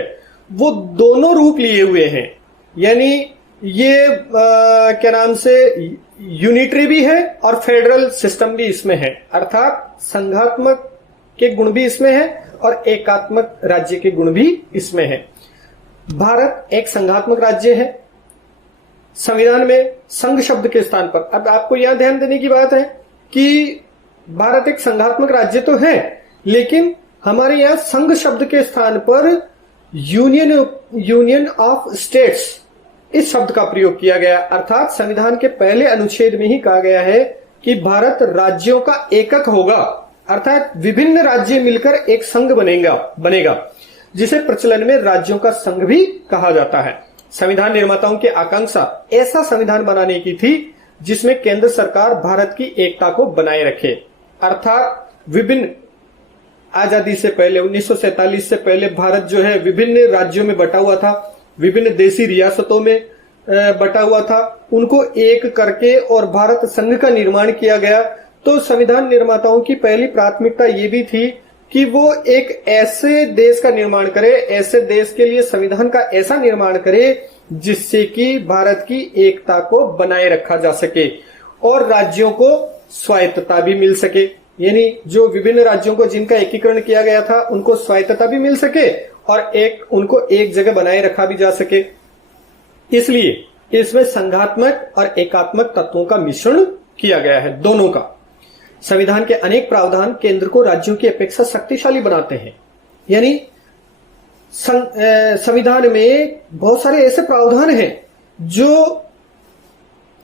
वो दोनों रूप लिए हुए हैं। यानी ये क्या नाम से यूनिटरी भी है और फेडरल सिस्टम भी इसमें है। अर्थात संघात्मक के गुण भी इसमें है और एकात्मक राज्य के गुण भी इसमें है। भारत एक संघात्मक राज्य है। संविधान में संघ शब्द के स्थान पर, अब आपको यह ध्यान देने की बात है कि भारत एक संघात्मक राज्य तो है, लेकिन हमारे यहां संघ शब्द के स्थान पर यूनियन ऑफ स्टेट्स इस शब्द का प्रयोग किया गया। अर्थात संविधान के पहले अनुच्छेद में ही कहा गया है कि भारत राज्यों का एकक होगा, अर्थात विभिन्न राज्य मिलकर एक संघ बनेगा, जिसे प्रचलन में राज्यों का संघ भी कहा जाता है। संविधान निर्माताओं की आकांक्षा ऐसा संविधान बनाने की थी जिसमें केंद्र सरकार भारत की एकता को बनाए रखे। अर्थात विभिन्न आजादी से पहले 1947 से पहले भारत जो है विभिन्न राज्यों में बटा हुआ था, विभिन्न देशी रियासतों में बटा हुआ था, उनको एक करके और भारत संघ का निर्माण किया गया। तो संविधान निर्माताओं की पहली प्राथमिकता ये भी थी कि वो एक ऐसे देश का निर्माण करे, ऐसे देश के लिए संविधान का ऐसा निर्माण करे जिससे कि भारत की एकता को बनाए रखा जा सके और राज्यों को स्वायत्तता भी मिल सके। यानी जो विभिन्न राज्यों को जिनका एकीकरण किया गया था उनको स्वायत्तता भी मिल सके और उनको एक जगह बनाए रखा भी जा सके। इसलिए इसमें संघात्मक और एकात्मक तत्वों का मिश्रण किया गया है, दोनों का। संविधान के अनेक प्रावधान केंद्र को राज्यों की अपेक्षा शक्तिशाली बनाते हैं। यानी संविधान में बहुत सारे ऐसे प्रावधान हैं जो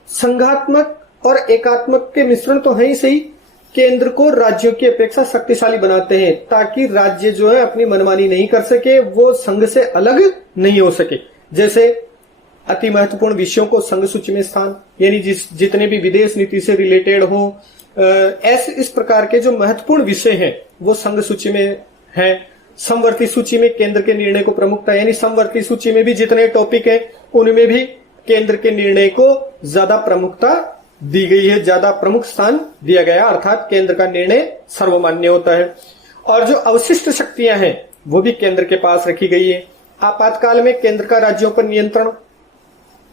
संघात्मक और एकात्मक के मिश्रण तो है ही सही, केंद्र को राज्यों की अपेक्षा शक्तिशाली बनाते हैं ताकि राज्य जो है अपनी मनमानी नहीं कर सके, वो संघ से अलग नहीं हो सके। जैसे अति महत्वपूर्ण विषयों को संघ सूची में स्थान, यानी जितने भी विदेश नीति से रिलेटेड हो, ऐसे इस प्रकार के जो महत्वपूर्ण विषय हैं वो संघ सूची में है। समवर्ती सूची में केंद्र के निर्णय को प्रमुखता, यानी समवर्ती सूची में भी जितने टॉपिक हैं उनमें भी केंद्र के निर्णय को ज्यादा प्रमुखता दी गई है, ज्यादा प्रमुख स्थान दिया गया, अर्थात केंद्र का निर्णय सर्वमान्य होता है। और जो अवशिष्ट शक्तियां हैं वो भी केंद्र के पास रखी गई है। आपातकाल में केंद्र का राज्यों पर नियंत्रण,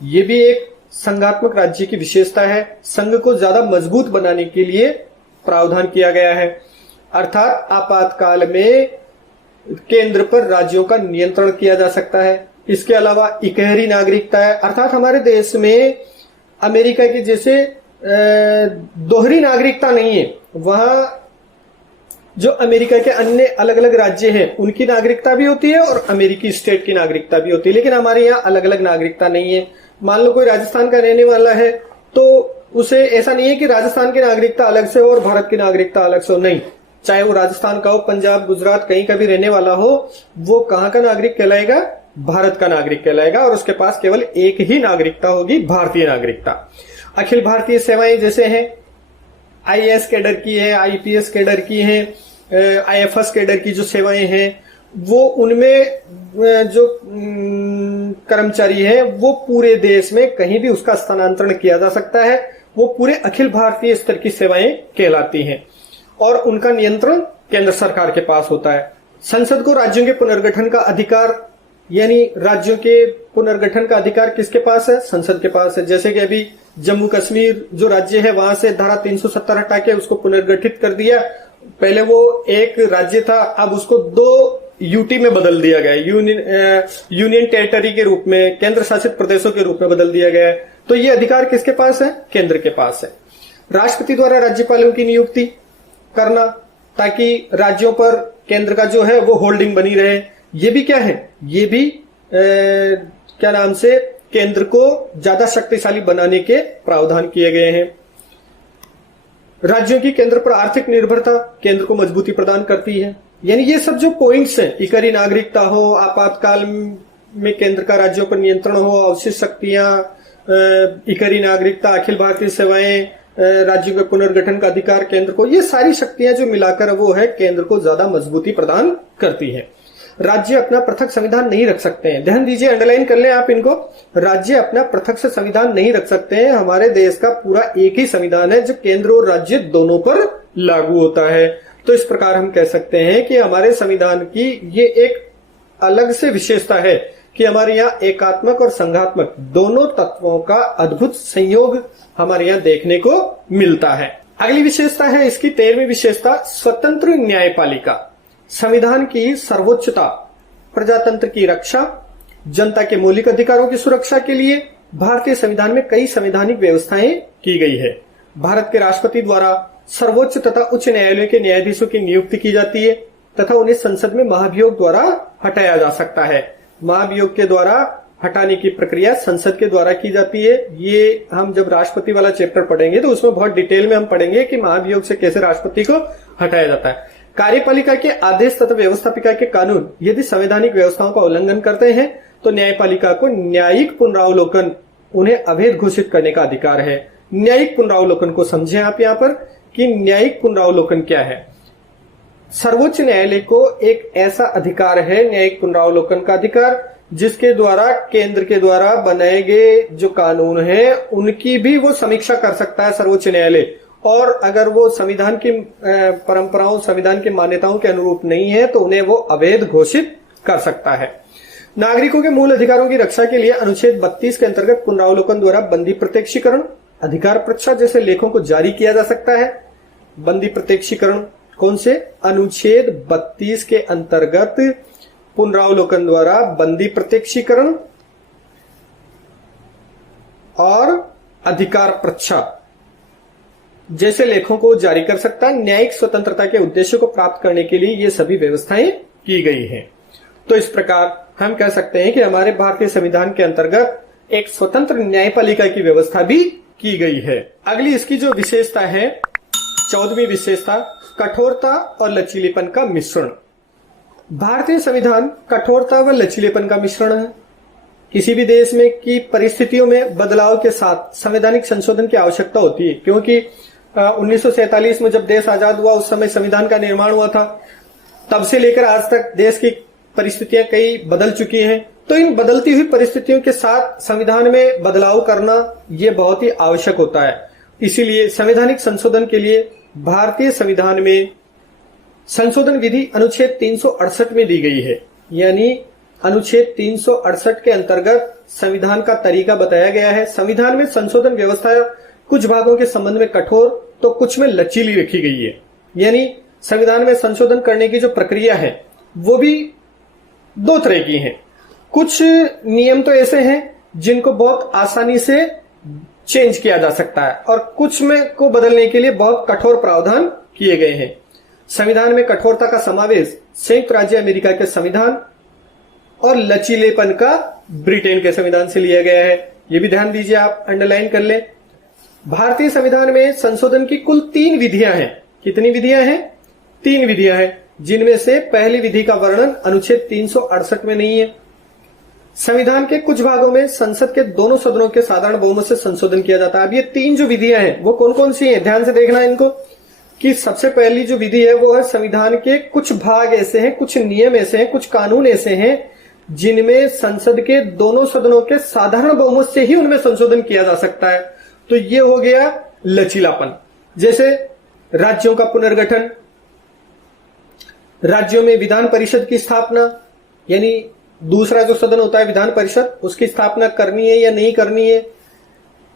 ये भी एक संघात्मक राज्य की विशेषता है। संघ को ज्यादा मजबूत बनाने के लिए प्रावधान किया गया है। अर्थात आपातकाल में केंद्र पर राज्यों का नियंत्रण किया जा सकता है। इसके अलावा इकहरी नागरिकता है, अर्थात हमारे देश में अमेरिका की जैसे दोहरी नागरिकता नहीं है। वहां जो अमेरिका के अन्य अलग अलग राज्य हैं उनकी नागरिकता भी होती है और अमेरिकी स्टेट की नागरिकता भी होती है, लेकिन हमारे यहाँ अलग अलग नागरिकता नहीं है। मान लो कोई राजस्थान का रहने वाला है तो उसे ऐसा नहीं है कि राजस्थान की नागरिकता अलग से हो और भारत की नागरिकता अलग से हो, नहीं। चाहे वो राजस्थान का हो, पंजाब, गुजरात, कहीं का भी रहने वाला हो, वो कहाँ का नागरिक कहलाएगा? भारत का नागरिक कहलाएगा और उसके पास केवल एक ही नागरिकता होगी, भारतीय नागरिकता। अखिल भारतीय सेवाएं जैसे हैं, आईएएस कैडर की है, आईपीएस कैडर की है, आईएफएस कैडर की जो सेवाएं हैं, वो उनमें जो कर्मचारी है वो पूरे देश में कहीं भी उसका स्थानांतरण किया जा सकता है। वो पूरे अखिल भारतीय स्तर की सेवाएं कहलाती हैं और उनका नियंत्रण केंद्र सरकार के पास होता है। संसद को राज्यों के पुनर्गठन का अधिकार, यानी राज्यों के पुनर्गठन का अधिकार किसके पास है? संसद के पास है। जैसे कि अभी जम्मू कश्मीर जो राज्य है वहां से धारा 370 हटा के उसको पुनर्गठित कर दिया। पहले वो एक राज्य था, अब उसको 2 यूटी में बदल दिया गया, यूनियन टेरिटरी के रूप में, केंद्र शासित प्रदेशों के रूप में बदल दिया गया है। तो ये अधिकार किसके पास है? केंद्र के पास है। राष्ट्रपति द्वारा राज्यपालों की नियुक्ति करना ताकि राज्यों पर केंद्र का जो है वो होल्डिंग बनी रहे, ये भी क्या है? ये भी क्या नाम से केंद्र को ज्यादा शक्तिशाली बनाने के प्रावधान किए गए हैं। राज्यों की केंद्र पर आर्थिक निर्भरता केंद्र को मजबूती प्रदान करती है। यानी ये सब जो पॉइंट्स हैं, इकहरी नागरिकता हो, आपातकाल में केंद्र का राज्यों पर नियंत्रण हो, अवशिष्ट शक्तियां, इकहरी नागरिकता, अखिल भारतीय सेवाएं, राज्यों के पुनर्गठन का अधिकार केंद्र को, ये सारी शक्तियां जो मिलाकर वो है केंद्र को ज्यादा मजबूती प्रदान करती है। राज्य अपना पृथक संविधान नहीं रख सकते हैं। ध्यान दीजिए, अंडरलाइन कर लें आप इनको। राज्य अपना पृथक से संविधान नहीं रख सकते हैं। हमारे देश का पूरा एक ही संविधान है जो केंद्र और राज्य दोनों पर लागू होता है। तो इस प्रकार हम कह सकते हैं कि हमारे संविधान की ये एक अलग से विशेषता है कि हमारे यहाँ एकात्मक और संघात्मक दोनों तत्वों का अद्भुत संयोग हमारे यहाँ देखने को मिलता है। अगली विशेषता है इसकी 13वीं विशेषता, स्वतंत्र न्यायपालिका। संविधान की सर्वोच्चता, प्रजातंत्र की रक्षा, जनता के मौलिक अधिकारों की सुरक्षा के लिए भारतीय संविधान में कई संवैधानिक व्यवस्थाएं की गई है। भारत के राष्ट्रपति द्वारा सर्वोच्च तथा उच्च न्यायालयों के न्यायाधीशों की नियुक्ति की जाती है तथा उन्हें संसद में महाभियोग द्वारा हटाया जा सकता है। महाभियोग के द्वारा हटाने की प्रक्रिया संसद के द्वारा की जाती है। ये हम जब राष्ट्रपति वाला चैप्टर पढ़ेंगे तो उसमें बहुत डिटेल में हम पढ़ेंगे कि महाभियोग से कैसे राष्ट्रपति को हटाया जाता है। कार्यपालिका के आदेश तथा व्यवस्थापिका के कानून यदि संवैधानिक व्यवस्थाओं का उल्लंघन करते हैं तो न्यायपालिका को न्यायिक पुनरावलोकन, उन्हें अवैध घोषित करने का अधिकार है। न्यायिक पुनरावलोकन को समझें आप यहाँ पर कि न्यायिक पुनरावलोकन क्या है। सर्वोच्च न्यायालय को एक ऐसा अधिकार है, न्यायिक पुनरावलोकन का अधिकार, जिसके द्वारा केंद्र के द्वारा बनाए गए जो कानून है उनकी भी वो समीक्षा कर सकता है सर्वोच्च न्यायालय। और अगर वो संविधान की परंपराओं, संविधान की मान्यताओं के अनुरूप नहीं है तो उन्हें वो अवैध घोषित कर सकता है। नागरिकों के मूल अधिकारों की रक्षा के लिए अनुच्छेद 32 के अंतर्गत पुनरावलोकन द्वारा बंदी प्रत्यक्षीकरण, अधिकार परीक्षा जैसे लेखों को जारी किया जा सकता है। बंदी प्रत्यक्षीकरण कौन से? अनुच्छेद 32 के अंतर्गत पुनरावलोकन द्वारा बंदी प्रत्यक्षीकरण और अधिकार परीक्षा जैसे लेखों को जारी कर सकता है। न्यायिक स्वतंत्रता के उद्देश्य को प्राप्त करने के लिए ये सभी व्यवस्थाएं की गई हैं। तो इस प्रकार हम कह सकते हैं कि हमारे भारतीय संविधान के अंतर्गत एक स्वतंत्र न्यायपालिका की व्यवस्था भी की गई है। अगली इसकी जो विशेषता है, 14वीं विशेषता, कठोरता और लचीलेपन का मिश्रण। भारतीय संविधान कठोरता व लचीलेपन का मिश्रण है। किसी भी देश में की परिस्थितियों में बदलाव के साथ संवैधानिक संशोधन की आवश्यकता होती है, क्योंकि 1947 में जब देश आजाद हुआ उस समय संविधान का निर्माण हुआ था। तब से लेकर आज तक देश की परिस्थितियां कई बदल चुकी हैं। तो इन बदलती हुई परिस्थितियों के साथ संविधान में बदलाव करना ये बहुत ही आवश्यक होता है। इसीलिए संवैधानिक संशोधन के लिए भारतीय संविधान में संशोधन विधि अनुच्छेद 368 में दी गई है। यानी अनुच्छेद 368 के अंतर्गत संविधान का तरीका बताया गया है। संविधान में संशोधन व्यवस्था कुछ भागों के संबंध में कठोर तो कुछ में लचीली रखी गई है। यानी संविधान में संशोधन करने की जो प्रक्रिया है वो भी 2 तरह की है। कुछ नियम तो ऐसे हैं जिनको बहुत आसानी से चेंज किया जा सकता है और कुछ में को बदलने के लिए बहुत कठोर प्रावधान किए गए हैं। संविधान में कठोरता का समावेश संयुक्त राज्य अमेरिका के संविधान और लचीलेपन का ब्रिटेन के संविधान से लिया गया है। ये भी ध्यान दीजिए, आप अंडरलाइन कर ले। भारतीय संविधान में संशोधन की कुल 3 विधियां हैं। कितनी विधियां हैं? 3 विधियां हैं, जिनमें से पहली विधि का वर्णन अनुच्छेद 368 में नहीं है। संविधान के कुछ भागों में संसद के दोनों सदनों के साधारण बहुमत से संशोधन किया जाता है। अब ये 3 जो विधियां हैं वो कौन कौन सी हैं, ध्यान से देखना इनको, कि सबसे पहली जो विधि है वो है संविधान के कुछ भाग ऐसे हैं, कुछ नियम ऐसे हैं, कुछ कानून ऐसे हैं जिनमें संसद के दोनों सदनों के साधारण बहुमत से ही उनमें संशोधन किया जा सकता है। तो ये हो गया लचीलापन। जैसे राज्यों का पुनर्गठन, राज्यों में विधान परिषद की स्थापना, यानी दूसरा जो सदन होता है विधान परिषद, उसकी स्थापना करनी है या नहीं करनी है,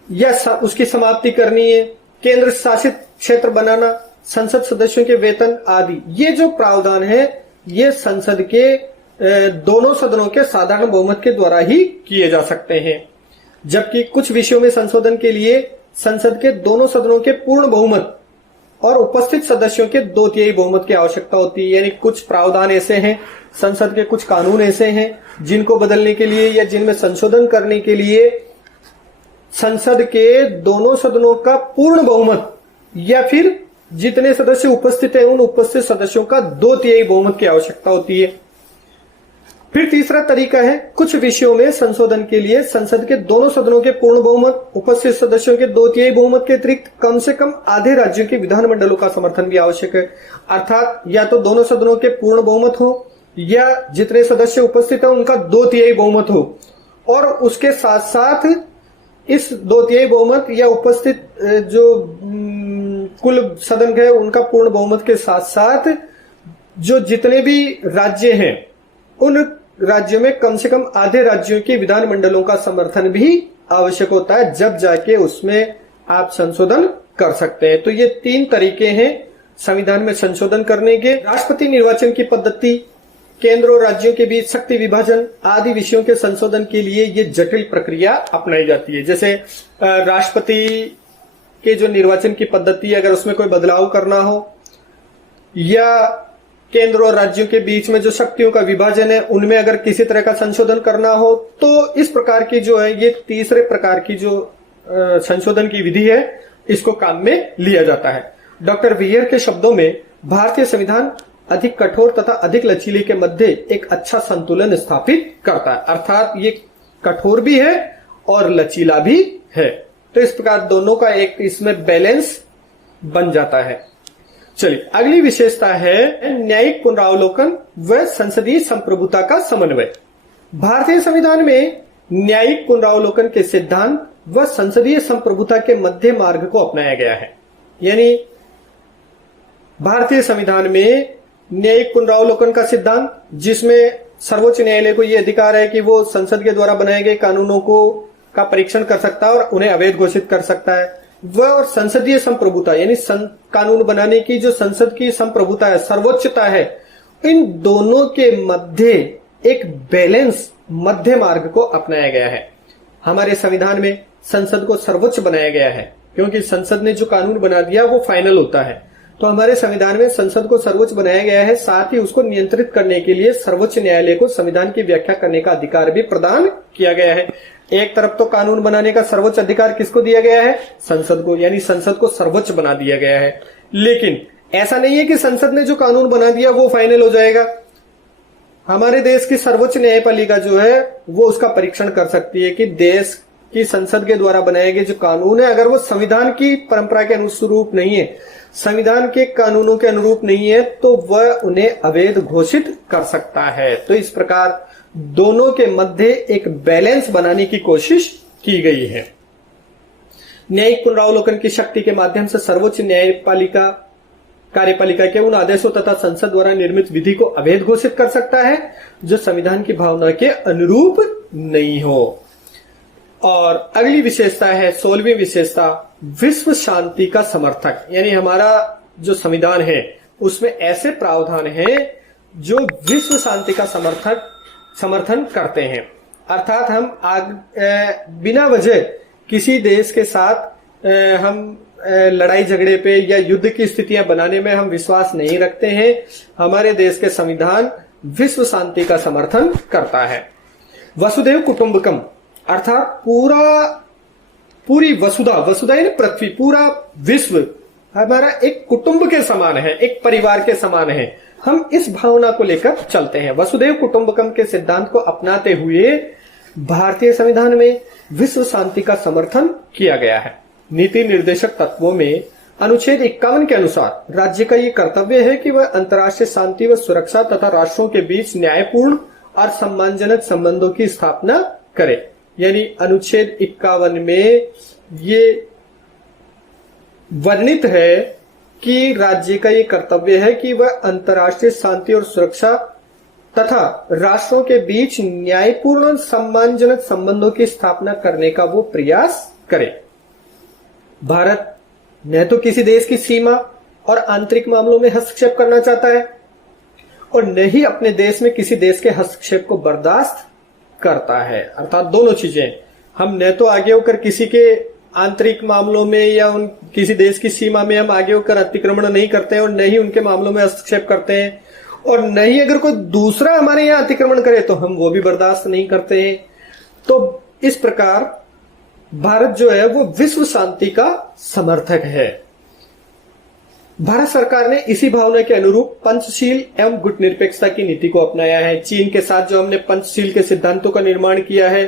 या उसकी समाप्ति करनी है, केंद्र शासित क्षेत्र बनाना, संसद सदस्यों के वेतन आदि। ये जो प्रावधान है ये संसद के दोनों सदनों के साधारण बहुमत के द्वारा ही किए जा सकते हैं। जबकि कुछ विषयों में संशोधन के लिए संसद के दोनों सदनों के पूर्ण बहुमत और उपस्थित सदस्यों के 2/3 बहुमत की आवश्यकता होती है। यानी कुछ प्रावधान ऐसे हैं, संसद के कुछ कानून ऐसे हैं जिनको बदलने के लिए या जिनमें संशोधन करने के लिए संसद के दोनों सदनों का पूर्ण बहुमत या फिर जितने सदस्य उपस्थित हैं उन उपस्थित सदस्यों का 2/3 बहुमत की आवश्यकता होती है। फिर तीसरा तरीका है, कुछ विषयों में संशोधन के लिए संसद के दोनों सदनों के पूर्ण बहुमत, उपस्थित सदस्यों के 2/3 बहुमत के अतिरिक्त कम से कम आधे राज्यों के विधानमंडलों का समर्थन भी आवश्यक है। अर्थात या तो दोनों सदनों के पूर्ण बहुमत हो या जितने सदस्य उपस्थित हैं उनका 2/3 बहुमत हो, और उसके साथ साथ इस 2/3 बहुमत या उपस्थित जो कुल सदन है उनका पूर्ण बहुमत के साथ साथ जो जितने भी राज्य हैं उन राज्यों में कम से कम आधे राज्यों के विधानमंडलों का समर्थन भी आवश्यक होता है, जब जाके उसमें आप संशोधन कर सकते हैं। तो ये 3 तरीके हैं संविधान में संशोधन करने के। राष्ट्रपति निर्वाचन की पद्धति, केंद्र और राज्यों के बीच शक्ति विभाजन आदि विषयों के संशोधन के लिए ये जटिल प्रक्रिया अपनाई जाती है। जैसे राष्ट्रपति के जो निर्वाचन की पद्धति, अगर उसमें कोई बदलाव करना हो, या केंद्र और राज्यों के बीच में जो शक्तियों का विभाजन है उनमें अगर किसी तरह का संशोधन करना हो, तो इस प्रकार की जो है ये तीसरे प्रकार की जो संशोधन की विधि है इसको काम में लिया जाता है। डॉक्टर वियर के शब्दों में भारतीय संविधान अधिक कठोर तथा अधिक लचीले के मध्य एक अच्छा संतुलन स्थापित करता है। अर्थात ये कठोर भी है और लचीला भी है, तो इस प्रकार दोनों का एक इसमें बैलेंस बन जाता है। चलिए अगली विशेषता है न्यायिक पुनरावलोकन व संसदीय संप्रभुता का समन्वय। भारतीय संविधान में न्यायिक पुनरावलोकन के सिद्धांत व संसदीय संप्रभुता के मध्य मार्ग को अपनाया गया है। यानी भारतीय संविधान में न्यायिक पुनरावलोकन का सिद्धांत, जिसमें सर्वोच्च न्यायालय को यह अधिकार है कि वो संसद के द्वारा बनाए गए कानूनों को का परीक्षण कर सकता है और उन्हें अवैध घोषित कर सकता है। वह और संसदीय संप्रभुता यानी कानून बनाने की जो संसद की संप्रभुता है, सर्वोच्चता है, इन दोनों के मध्य एक बैलेंस मध्य मार्ग को अपनाया गया है। हमारे संविधान में संसद को सर्वोच्च बनाया गया है क्योंकि संसद ने जो कानून बना दिया वो फाइनल होता है। तो हमारे संविधान में संसद को सर्वोच्च बनाया गया है, साथ ही उसको नियंत्रित करने के लिए सर्वोच्च न्यायालय को संविधान की व्याख्या करने का अधिकार भी प्रदान किया गया है। एक तरफ तो कानून बनाने का सर्वोच्च अधिकार किसको दिया गया है? संसद को, यानी संसद को सर्वोच्च बना दिया गया है। लेकिन ऐसा नहीं है कि संसद ने जो कानून बना दिया वो फाइनल हो जाएगा। हमारे देश की सर्वोच्च न्यायपालिका जो है वो उसका परीक्षण कर सकती है कि देश की संसद के द्वारा बनाए गए जो कानून है, अगर वो संविधान की परंपरा के अनुरूप नहीं है, संविधान के कानूनों के अनुरूप नहीं है, तो वह उन्हें अवैध घोषित कर सकता है। तो इस प्रकार दोनों के मध्य एक बैलेंस बनाने की कोशिश की गई है। न्यायिक पुनरावलोकन की शक्ति के माध्यम से सर्वोच्च न्यायपालिका कार्यपालिका के उन आदेशों तथा संसद द्वारा निर्मित विधि को अवैध घोषित कर सकता है जो संविधान की भावना के अनुरूप नहीं हो। और अगली विशेषता है 16वीं विशेषता, विश्व शांति का समर्थक। यानी हमारा जो संविधान है उसमें ऐसे प्रावधान हैं जो विश्व शांति का समर्थक समर्थन करते हैं। अर्थात हम बिना वजह किसी देश के साथ हम लड़ाई झगड़े पे या युद्ध की स्थितियां बनाने में हम विश्वास नहीं रखते हैं। हमारे देश के संविधान विश्व शांति का समर्थन करता है। वसुधैव कुटुंबकम अर्थात पूरी वसुधा यानी पृथ्वी, पूरा विश्व हमारा एक कुटुंब के समान है, एक परिवार के समान है। हम इस भावना को लेकर चलते हैं। वसुधैव कुटुंबकम के सिद्धांत को अपनाते हुए भारतीय संविधान में विश्व शांति का समर्थन किया गया है। नीति निर्देशक तत्वों में अनुच्छेद 51 के अनुसार राज्य का ये कर्तव्य है कि वह अंतर्राष्ट्रीय शांति व सुरक्षा तथा राष्ट्रों के बीच न्यायपूर्ण और सम्मानजनक संबंधों की स्थापना करे। यानी अनुच्छेद 51 में ये वर्णित है कि राज्य का ये कर्तव्य है कि वह अंतर्राष्ट्रीय शांति और सुरक्षा तथा राष्ट्रों के बीच न्यायपूर्ण और सम्मानजनक संबंधों की स्थापना करने का वो प्रयास करे। भारत न तो किसी देश की सीमा और आंतरिक मामलों में हस्तक्षेप करना चाहता है और न ही अपने देश में किसी देश के हस्तक्षेप को बर्दाश्त करता है। अर्थात दोनों चीजें, हम न तो आगे होकर किसी के आंतरिक मामलों में या किसी देश की सीमा में हम आगे होकर अतिक्रमण नहीं करते हैं और न ही उनके मामलों में हस्तक्षेप करते हैं, और न ही अगर कोई दूसरा हमारे यहाँ अतिक्रमण करे तो हम वो भी बर्दाश्त नहीं करते हैं। तो इस प्रकार भारत जो है वो विश्व शांति का समर्थक है। भारत सरकार ने इसी भावना के अनुरूप पंचशील एवं गुटनिरपेक्षता की नीति को अपनाया है। चीन के साथ जो हमने पंचशील के सिद्धांतों का निर्माण किया है,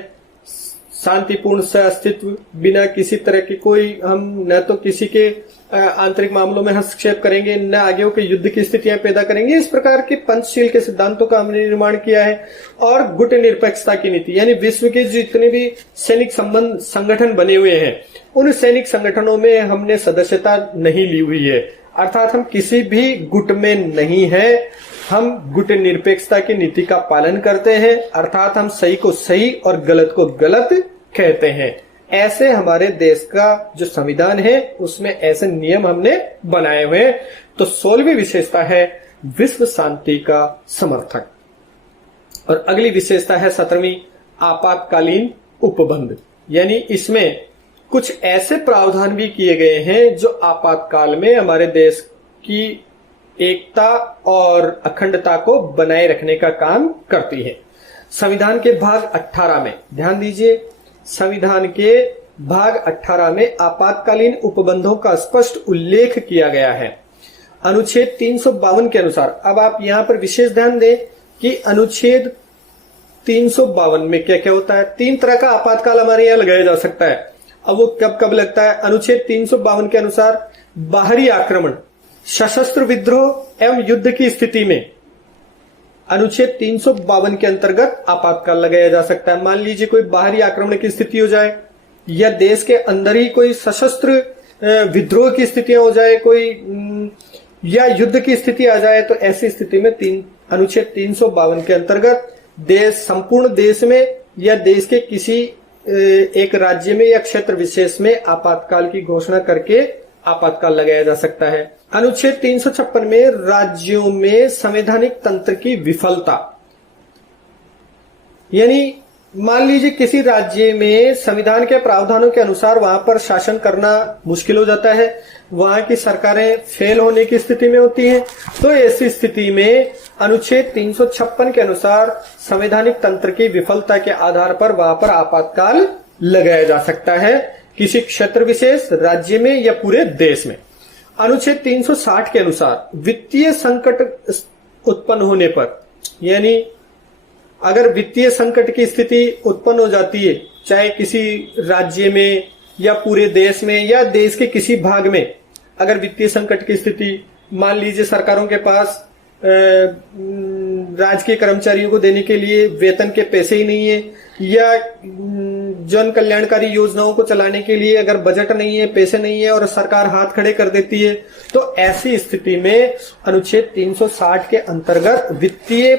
शांतिपूर्ण सहअस्तित्व, बिना किसी तरह की कोई, हम न तो किसी के आंतरिक मामलों में हस्तक्षेप करेंगे, न आगे होकर युद्ध की स्थितियां पैदा करेंगे, इस प्रकार के पंचशील के सिद्धांतों का हमने निर्माण किया है। और गुट निरपेक्षता की नीति यानी विश्व के जितने भी सैनिक संगठन बने हुए हैं उन सैनिक संगठनों में हमने सदस्यता नहीं ली हुई है। अर्थात हम किसी भी गुट में नहीं है, हम गुट निरपेक्षता की नीति का पालन करते हैं। अर्थात हम सही को सही और गलत को गलत कहते हैं। ऐसे हमारे देश का जो संविधान है उसमें ऐसे नियम हमने बनाए हुए हैं। तो 16वीं विशेषता है विश्व शांति का समर्थक। और अगली विशेषता है 17वीं आपातकालीन उपबंध। यानी इसमें कुछ ऐसे प्रावधान भी किए गए हैं जो आपातकाल में हमारे देश की एकता और अखंडता को बनाए रखने का काम करती है। संविधान के भाग 18 में ध्यान दीजिए, संविधान के भाग 18 में आपातकालीन उपबंधों का स्पष्ट उल्लेख किया गया है। अनुच्छेद 352 के अनुसार, अब आप यहां पर विशेष ध्यान दें कि अनुच्छेद 352 में क्या क्या होता है। 3 तरह का आपातकाल हमारे यहां लगाया जा सकता है। अब वो कब कब लगता है। अनुच्छेद 352 के अनुसार बाहरी आक्रमण, सशस्त्र विद्रोह एवं युद्ध की स्थिति में अनुच्छेद 352 के अंतर्गत आपातकाल लगाया जा सकता है। मान लीजिए कोई बाहरी आक्रमण की स्थिति हो जाए या देश के अंदर ही कोई सशस्त्र विद्रोह की स्थितियां हो जाए, कोई या युद्ध की स्थिति आ जाए, तो ऐसी स्थिति में अनुच्छेद 352 के अंतर्गत संपूर्ण देश में या देश के किसी एक राज्य में या क्षेत्र विशेष में आपातकाल की घोषणा करके आपातकाल लगाया जा सकता है। अनुच्छेद 356 में राज्यों में संवैधानिक तंत्र की विफलता, यानी मान लीजिए किसी राज्य में संविधान के प्रावधानों के अनुसार वहां पर शासन करना मुश्किल हो जाता है, वहां की सरकारें फेल होने की स्थिति में होती हैं, तो ऐसी स्थिति में अनुच्छेद 356 के अनुसार संवैधानिक तंत्र की विफलता के आधार पर वहां पर आपातकाल लगाया जा सकता है, किसी क्षेत्र विशेष, राज्य में या पूरे देश में। अनुच्छेद 360 के अनुसार वित्तीय संकट उत्पन्न होने पर, यानी अगर वित्तीय संकट की स्थिति उत्पन्न हो जाती है, चाहे किसी राज्य में या पूरे देश में या देश के किसी भाग में, अगर वित्तीय संकट की स्थिति, मान लीजिए सरकारों के पास राजकीय कर्मचारियों को देने के लिए वेतन के पैसे ही नहीं है, या जन कल्याणकारी योजनाओं को चलाने के लिए अगर बजट नहीं है, पैसे नहीं है और सरकार हाथ खड़े कर देती है, तो ऐसी स्थिति में अनुच्छेद 360 के अंतर्गत वित्तीय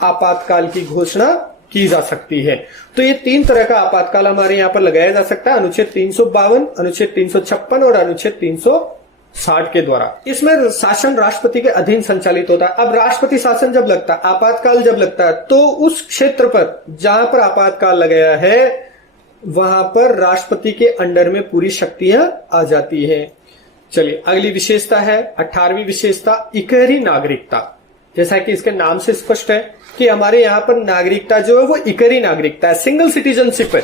आपातकाल की घोषणा की जा सकती है। तो ये 3 तरह का आपातकाल हमारे यहाँ पर लगाया जा सकता है, अनुच्छेद 352, अनुच्छेद 356 और अनुच्छेद 60 के द्वारा। इसमें शासन राष्ट्रपति के अधीन संचालित होता है। अब राष्ट्रपति शासन जब लगता है, आपातकाल जब लगता है, तो उस क्षेत्र पर जहां पर आपातकाल लगाया है वहां पर राष्ट्रपति के अंडर में पूरी शक्तियां आ जाती हैं। चलिए अगली विशेषता है 18वीं विशेषता, इकहरी नागरिकता। जैसा कि इसके नाम से स्पष्ट है कि हमारे यहाँ पर नागरिकता जो है वो इकहरी नागरिकता है, सिंगल सिटीजनशिप है।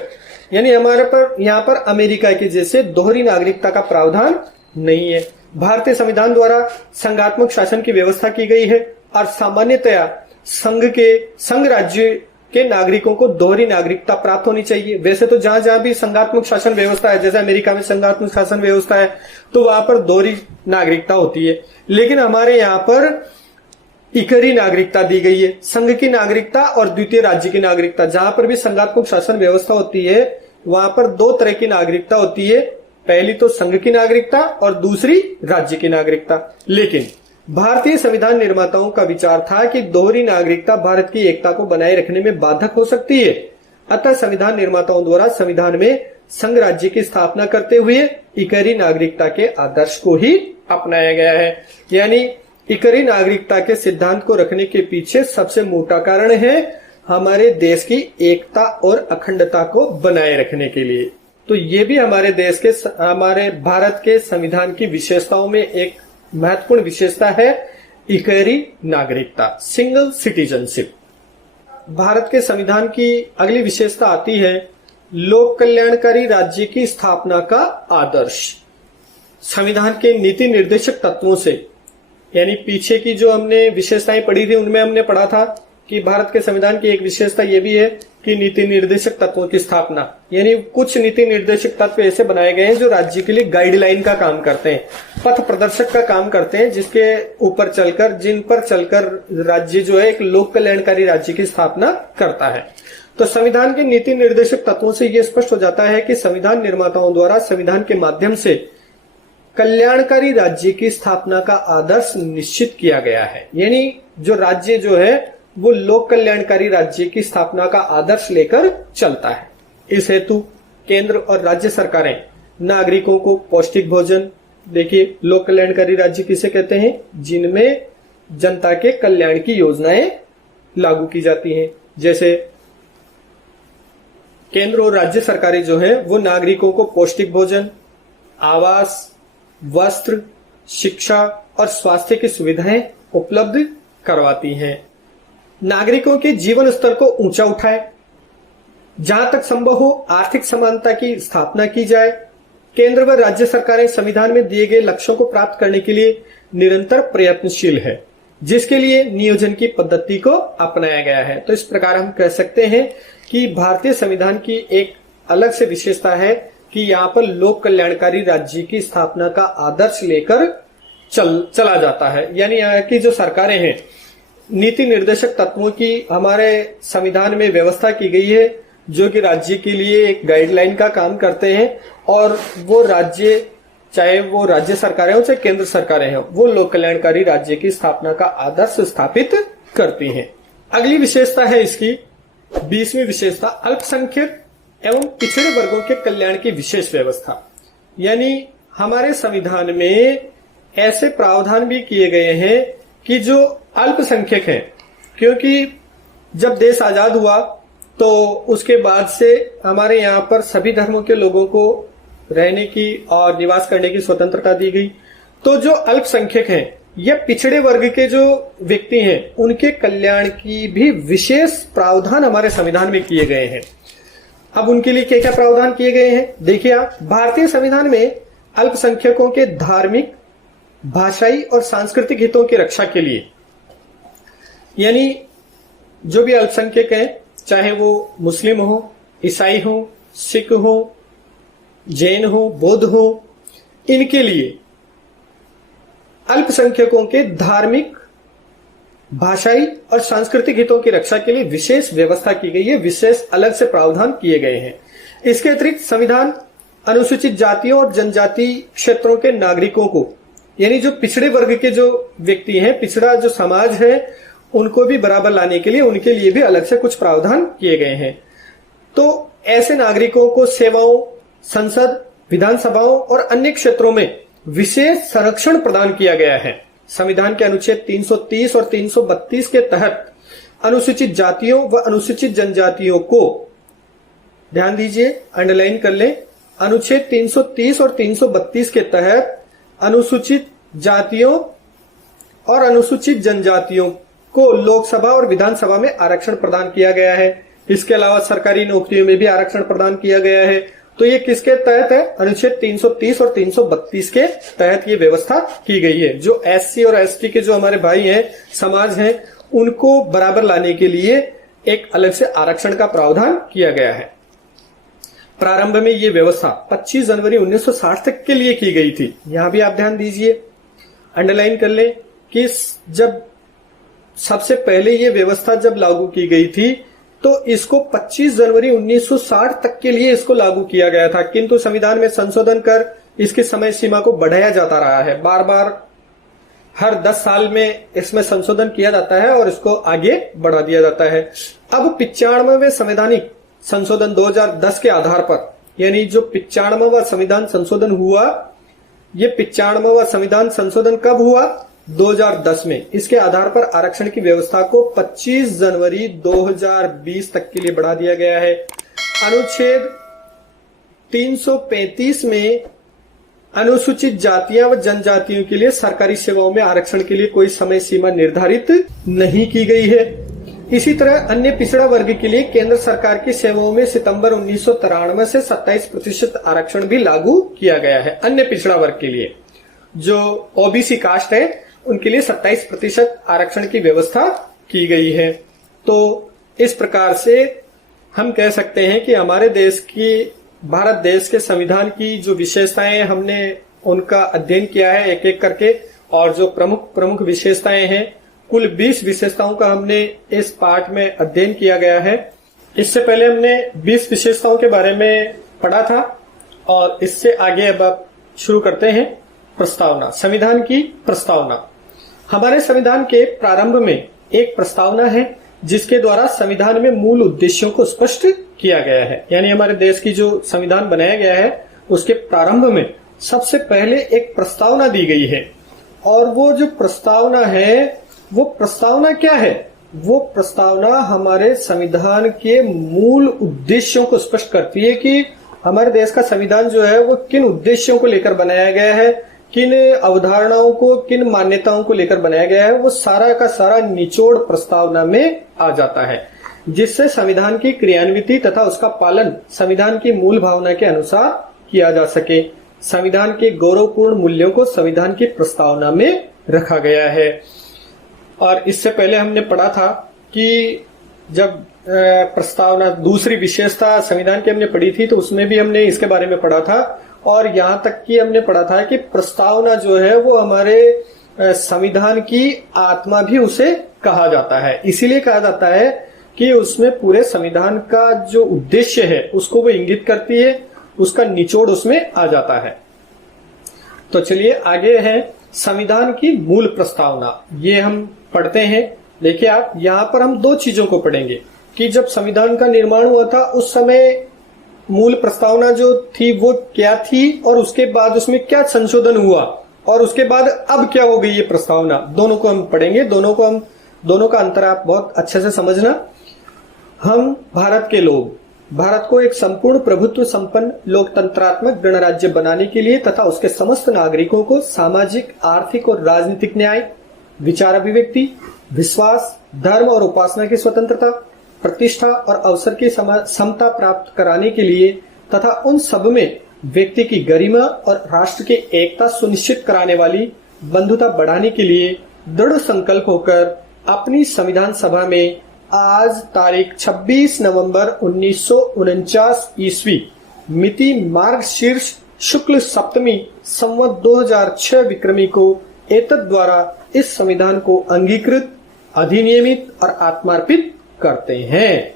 यानी हमारे पर यहाँ पर अमेरिका के जैसे दोहरी नागरिकता का प्रावधान नहीं है। भारतीय संविधान द्वारा संघात्मक शासन की व्यवस्था की गई है और सामान्यतया संघ राज्य के नागरिकों को दोहरी नागरिकता प्राप्त होनी चाहिए। वैसे तो जहां जहां भी संघात्मक शासन व्यवस्था है, जैसे अमेरिका में संघात्मक शासन व्यवस्था है, तो वहां पर दोहरी नागरिकता होती है। लेकिन हमारे यहाँ पर इकहरी नागरिकता दी गई है, संघ की नागरिकता और द्वितीय राज्य की नागरिकता। जहां पर भी संघात्मक शासन व्यवस्था होती है वहां पर दो तरह की नागरिकता होती है, पहली तो संघ की नागरिकता और दूसरी राज्य की नागरिकता। लेकिन भारतीय संविधान निर्माताओं का विचार था कि दोहरी नागरिकता भारत की एकता को बनाए रखने में बाधक हो सकती है। अतः संविधान निर्माताओं द्वारा संविधान में संघ राज्य की स्थापना करते हुए इकहरी नागरिकता के आदर्श को ही अपनाया गया है। यानी इकहरी नागरिकता के सिद्धांत को रखने के पीछे सबसे मोटा कारण है हमारे देश की एकता और अखंडता को बनाए रखने के लिए। तो ये भी हमारे देश के, हमारे भारत के संविधान की विशेषताओं में एक महत्वपूर्ण विशेषता है, इकहरी नागरिकता, सिंगल सिटीजनशिप। भारत के संविधान की अगली विशेषता आती है लोक कल्याणकारी राज्य की स्थापना का आदर्श। संविधान के नीति निर्देशक तत्वों से, यानी पीछे की जो हमने विशेषताएं पढ़ी थी उनमें हमने पढ़ा था कि भारत के संविधान की एक विशेषता यह भी है कि नीति निर्देशक तत्वों की स्थापना, यानी कुछ नीति निर्देशक तत्व ऐसे बनाए गए हैं जो राज्य के लिए गाइडलाइन का काम करते हैं, पथ प्रदर्शक का काम करते हैं, जिसके ऊपर चलकर, जिन पर चलकर राज्य जो है एक लोक कल्याणकारी राज्य की स्थापना करता है। तो संविधान के नीति निर्देशक तत्वों से यह स्पष्ट हो जाता है कि संविधान निर्माताओं द्वारा संविधान के माध्यम से कल्याणकारी राज्य की स्थापना का आदर्श निश्चित किया गया है। यानी जो राज्य जो है वो लोक कल्याणकारी राज्य की स्थापना का आदर्श लेकर चलता है। इस हेतु केंद्र और राज्य सरकारें नागरिकों को पौष्टिक भोजन, देखिए लोक कल्याणकारी राज्य किसे कहते हैं, जिनमें जनता के कल्याण की योजनाएं लागू की जाती हैं। जैसे केंद्र और राज्य सरकारें जो है वो नागरिकों को पौष्टिक भोजन, आवास, वस्त्र, शिक्षा और स्वास्थ्य की सुविधाएं उपलब्ध करवाती हैं। नागरिकों के जीवन स्तर को ऊंचा उठाए, जहां तक संभव हो आर्थिक समानता की स्थापना की जाए। केंद्र व राज्य सरकारें संविधान में दिए गए लक्ष्यों को प्राप्त करने के लिए निरंतर प्रयत्नशील है, जिसके लिए नियोजन की पद्धति को अपनाया गया है। तो इस प्रकार हम कह सकते हैं कि भारतीय संविधान की एक अलग से विशेषता है कि यहाँ पर लोक कल्याणकारी राज्य की स्थापना का आदर्श लेकर चला जाता है। यानी यहाँ की जो सरकारें हैं, नीति निर्देशक तत्वों की हमारे संविधान में व्यवस्था की गई है जो कि राज्य के लिए एक गाइडलाइन का काम करते हैं, और वो राज्य, चाहे वो राज्य सरकारें हो चाहे केंद्र सरकारें हो, वो लोक कल्याणकारी राज्य की स्थापना का आदर्श स्थापित करती हैं। अगली विशेषता है इसकी 20वीं विशेषता, अल्पसंख्यक एवं पिछड़े वर्गों के कल्याण की विशेष व्यवस्था। यानी हमारे संविधान में ऐसे प्रावधान भी किए गए हैं कि जो अल्पसंख्यक हैं, क्योंकि जब देश आजाद हुआ तो उसके बाद से हमारे यहाँ पर सभी धर्मों के लोगों को रहने की और निवास करने की स्वतंत्रता दी गई। तो जो अल्पसंख्यक हैं या पिछड़े वर्ग के जो व्यक्ति हैं, उनके कल्याण की भी विशेष प्रावधान हमारे संविधान में किए गए हैं। अब उनके लिए क्या क्या प्रावधान किए गए हैं, देखिए आप। भारतीय संविधान में अल्पसंख्यकों के धार्मिक, भाषाई और सांस्कृतिक हितों की रक्षा के लिए, यानी जो भी अल्पसंख्यक हैं, चाहे वो मुस्लिम हो, ईसाई हो, सिख हो, जैन हो, बौद्ध हो, इनके लिए अल्पसंख्यकों के धार्मिक, भाषाई और सांस्कृतिक हितों की रक्षा के लिए विशेष व्यवस्था की गई है, विशेष अलग से प्रावधान किए गए हैं। इसके अतिरिक्त संविधान अनुसूचित जातियों और जनजाति क्षेत्रों के नागरिकों को, यानी जो पिछड़े वर्ग के जो व्यक्ति हैं, पिछड़ा जो समाज है, उनको भी बराबर लाने के लिए उनके लिए भी अलग से कुछ प्रावधान किए गए हैं। तो ऐसे नागरिकों को सेवाओं, संसद, विधानसभाओं और अन्य क्षेत्रों में विशेष संरक्षण प्रदान किया गया है। संविधान के अनुच्छेद 330 और 332 के तहत अनुसूचित जातियों व अनुसूचित जनजातियों को, ध्यान दीजिए, अंडरलाइन कर लें, अनुच्छेद 330 और 332 के तहत अनुसूचित जातियों और अनुसूचित जनजातियों को लोकसभा और विधानसभा में आरक्षण प्रदान किया गया है। इसके अलावा सरकारी नौकरियों में भी आरक्षण प्रदान किया गया है। तो ये किसके तहत है? अनुच्छेद 330 और 332 के तहत ये व्यवस्था की गई है। जो एससी और एसटी के जो हमारे भाई हैं, समाज हैं, उनको बराबर लाने के लिए एक अलग से आरक्षण का प्रावधान किया गया है। प्रारंभ में ये व्यवस्था 25 जनवरी 1960 तक के लिए की गई थी। यहां भी आप ध्यान दीजिए, अंडरलाइन कर लें कि जब सबसे पहले ये व्यवस्था जब लागू की गई थी तो इसको 25 जनवरी 1960 तक के लिए इसको लागू किया गया था, किंतु संविधान में संशोधन कर इसकी समय सीमा को बढ़ाया जाता रहा है। बार बार हर 10 साल में इसमें संशोधन किया जाता है और इसको आगे बढ़ा दिया जाता है। अब 95वें संवैधानिक संशोधन 2010 के आधार पर, यानी जो 95वां संविधान संशोधन हुआ, ये 95वां संविधान संशोधन कब हुआ? 2010 में। इसके आधार पर आरक्षण की व्यवस्था को 25 जनवरी 2020 तक के लिए बढ़ा दिया गया है। अनुच्छेद 335 में अनुसूचित जातियां व जनजातियों के लिए सरकारी सेवाओं में आरक्षण के लिए कोई समय सीमा निर्धारित नहीं की गई है। इसी तरह अन्य पिछड़ा वर्ग के लिए केंद्र सरकार की सेवाओं में सितंबर 1993 से 27% आरक्षण भी लागू किया गया है। अन्य पिछड़ा वर्ग के लिए जो ओबीसी कास्ट है उनके लिए 27% आरक्षण की व्यवस्था की गई है। तो इस प्रकार से हम कह सकते हैं कि हमारे देश की, भारत देश के संविधान की जो विशेषताएं हमने उनका अध्ययन किया है एक एक करके, और जो प्रमुख प्रमुख विशेषताएं हैं, कुल 20 विशेषताओं का हमने इस पाठ में अध्ययन किया गया है। इससे पहले हमने 20 विशेषताओं के बारे में पढ़ा था और इससे आगे अब आप शुरू करते हैं प्रस्तावना। संविधान की प्रस्तावना। हमारे संविधान के प्रारंभ में एक प्रस्तावना है जिसके द्वारा संविधान में मूल उद्देश्यों को स्पष्ट किया गया है। यानी हमारे देश की जो संविधान बनाया गया है उसके प्रारंभ में सबसे पहले एक प्रस्तावना दी गई है, और वो जो प्रस्तावना है वो प्रस्तावना क्या है? वो प्रस्तावना हमारे संविधान के मूल उद्देश्यों को स्पष्ट करती है कि हमारे देश का संविधान जो है वो किन उद्देश्यों को लेकर बनाया गया है, किन अवधारणाओं को, किन मान्यताओं को लेकर बनाया गया है। वो सारा का सारा निचोड़ प्रस्तावना में आ जाता है, जिससे संविधान की क्रियान्विति तथा उसका पालन संविधान की मूल भावना के अनुसार किया जा सके। संविधान के गौरवपूर्ण मूल्यों को संविधान की प्रस्तावना में रखा गया है। और इससे पहले हमने पढ़ा था कि जब प्रस्तावना, दूसरी विशेषता संविधान की हमने पढ़ी थी तो उसमें भी हमने इसके बारे में पढ़ा था, और यहां तक कि हमने पढ़ा था कि प्रस्तावना जो है वो हमारे संविधान की आत्मा भी उसे कहा जाता है। इसीलिए कहा जाता है कि उसमें पूरे संविधान का जो उद्देश्य है उसको वो इंगित करती है, उसका निचोड़ उसमें आ जाता है। तो चलिए आगे है संविधान की मूल प्रस्तावना। ये हम पढ़ते हैं। देखिए आप, यहाँ पर हम दो चीजों को पढ़ेंगे कि जब संविधान का निर्माण हुआ था उस समय मूल प्रस्तावना जो थी वो क्या थी, और उसके बाद उसमें क्या संशोधन हुआ, और उसके बाद अब क्या हो गई ये प्रस्तावना। दोनों को हम पढ़ेंगे। दोनों का अंतर आप बहुत अच्छे से समझना। हम भारत के लोग भारत को एक संपूर्ण प्रभुत्व संपन्न लोकतंत्रात्मक गणराज्य बनाने के लिए तथा उसके समस्त नागरिकों को सामाजिक, आर्थिक और राजनीतिक न्याय, विचार अभिव्यक्ति, विश्वास, धर्म और उपासना की स्वतंत्रता, प्रतिष्ठा और अवसर की समता प्राप्त कराने के लिए तथा उन सब में व्यक्ति की गरिमा और राष्ट्र की एकता सुनिश्चित कराने वाली बंधुता बढ़ाने के लिए दृढ़ संकल्प होकर अपनी संविधान सभा में आज तारीख 26 नवंबर 1949 ईस्वी मिति मार्गशीर्ष शुक्ल सप्तमी संवत 2006 विक्रमी को एतद द्वारा इस संविधान को अंगीकृत, अधिनियमित और आत्मार्पित करते हैं।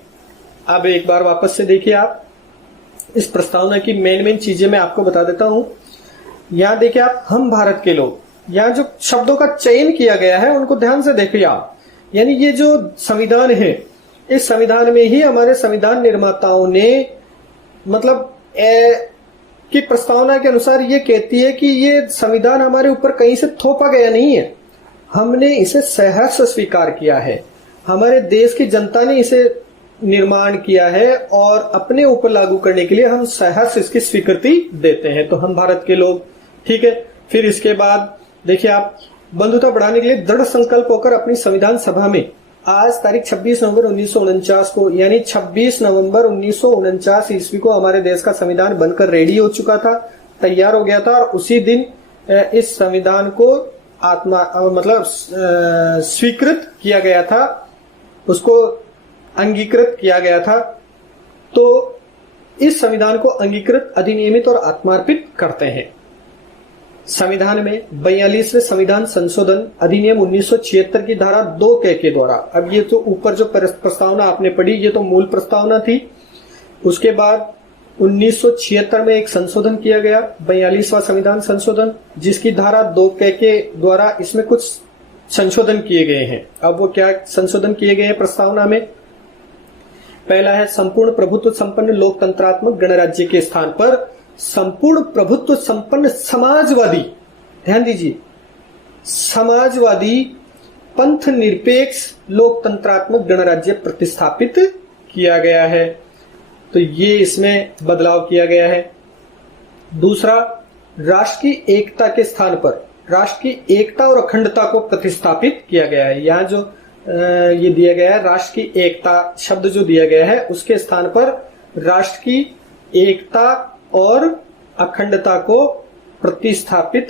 अब एक बार वापस से देखिए आप, इस प्रस्तावना की मेन चीजें मैं आपको बता देता हूं। यहां देखिए आप, हम भारत के लोग, यहां जो शब्दों का चयन किया गया है उनको ध्यान से देखिए आप। यानी ये जो संविधान है, इस संविधान में ही हमारे संविधान निर्माताओं ने मतलब की प्रस्तावना के अनुसार ये कहती है कि ये संविधान हमारे ऊपर कहीं से थोपा गया नहीं है, हमने इसे सहर्ष स्वीकार किया है, हमारे देश की जनता ने इसे निर्माण किया है और अपने ऊपर लागू करने के लिए हम सहर्ष इसकी स्वीकृति देते हैं। तो हम भारत के लोग, ठीक है। फिर इसके बाद देखिए आप, बंधुता बढ़ाने के लिए दृढ़ संकल्प होकर अपनी संविधान सभा में आज तारीख 26 नवंबर 1949 को, यानी 26 नवंबर 1949 ईस्वी को हमारे देश का संविधान बनकर रेडी हो चुका था, तैयार हो गया था। और उसी दिन इस संविधान को मतलब स्वीकृत किया गया था, उसको अंगीकृत किया गया था। तो इस संविधान को अंगीकृत, अधिनियमित और आत्मार्पित करते हैं। संविधान में 42वें संविधान संशोधन अधिनियम 1976 की धारा 2 के द्वारा, अब ये तो ऊपर जो प्रस्तावना आपने पढ़ी ये तो मूल प्रस्तावना थी। उसके बाद 1976 में एक संशोधन किया गया, 42वां संविधान संशोधन, जिसकी धारा 2 के द्वारा इसमें कुछ संशोधन किए गए हैं। अब वो क्या संशोधन किए गए हैं प्रस्तावना में? पहला है, संपूर्ण प्रभुत्व संपन्न लोकतंत्रात्मक गणराज्य के स्थान पर संपूर्ण प्रभुत्व संपन्न समाजवादी, ध्यान दीजिए, समाजवादी पंथ निरपेक्ष लोकतंत्रात्मक गणराज्य प्रतिस्थापित किया गया है। तो ये इसमें बदलाव किया गया है। दूसरा, राष्ट्र की एकता के स्थान पर राष्ट्र की एकता और अखंडता को प्रतिस्थापित किया गया है। यहाँ जो ये दिया गया है, राष्ट्र की एकता शब्द जो दिया गया है, उसके स्थान पर राष्ट्र की एकता और अखंडता को प्रतिस्थापित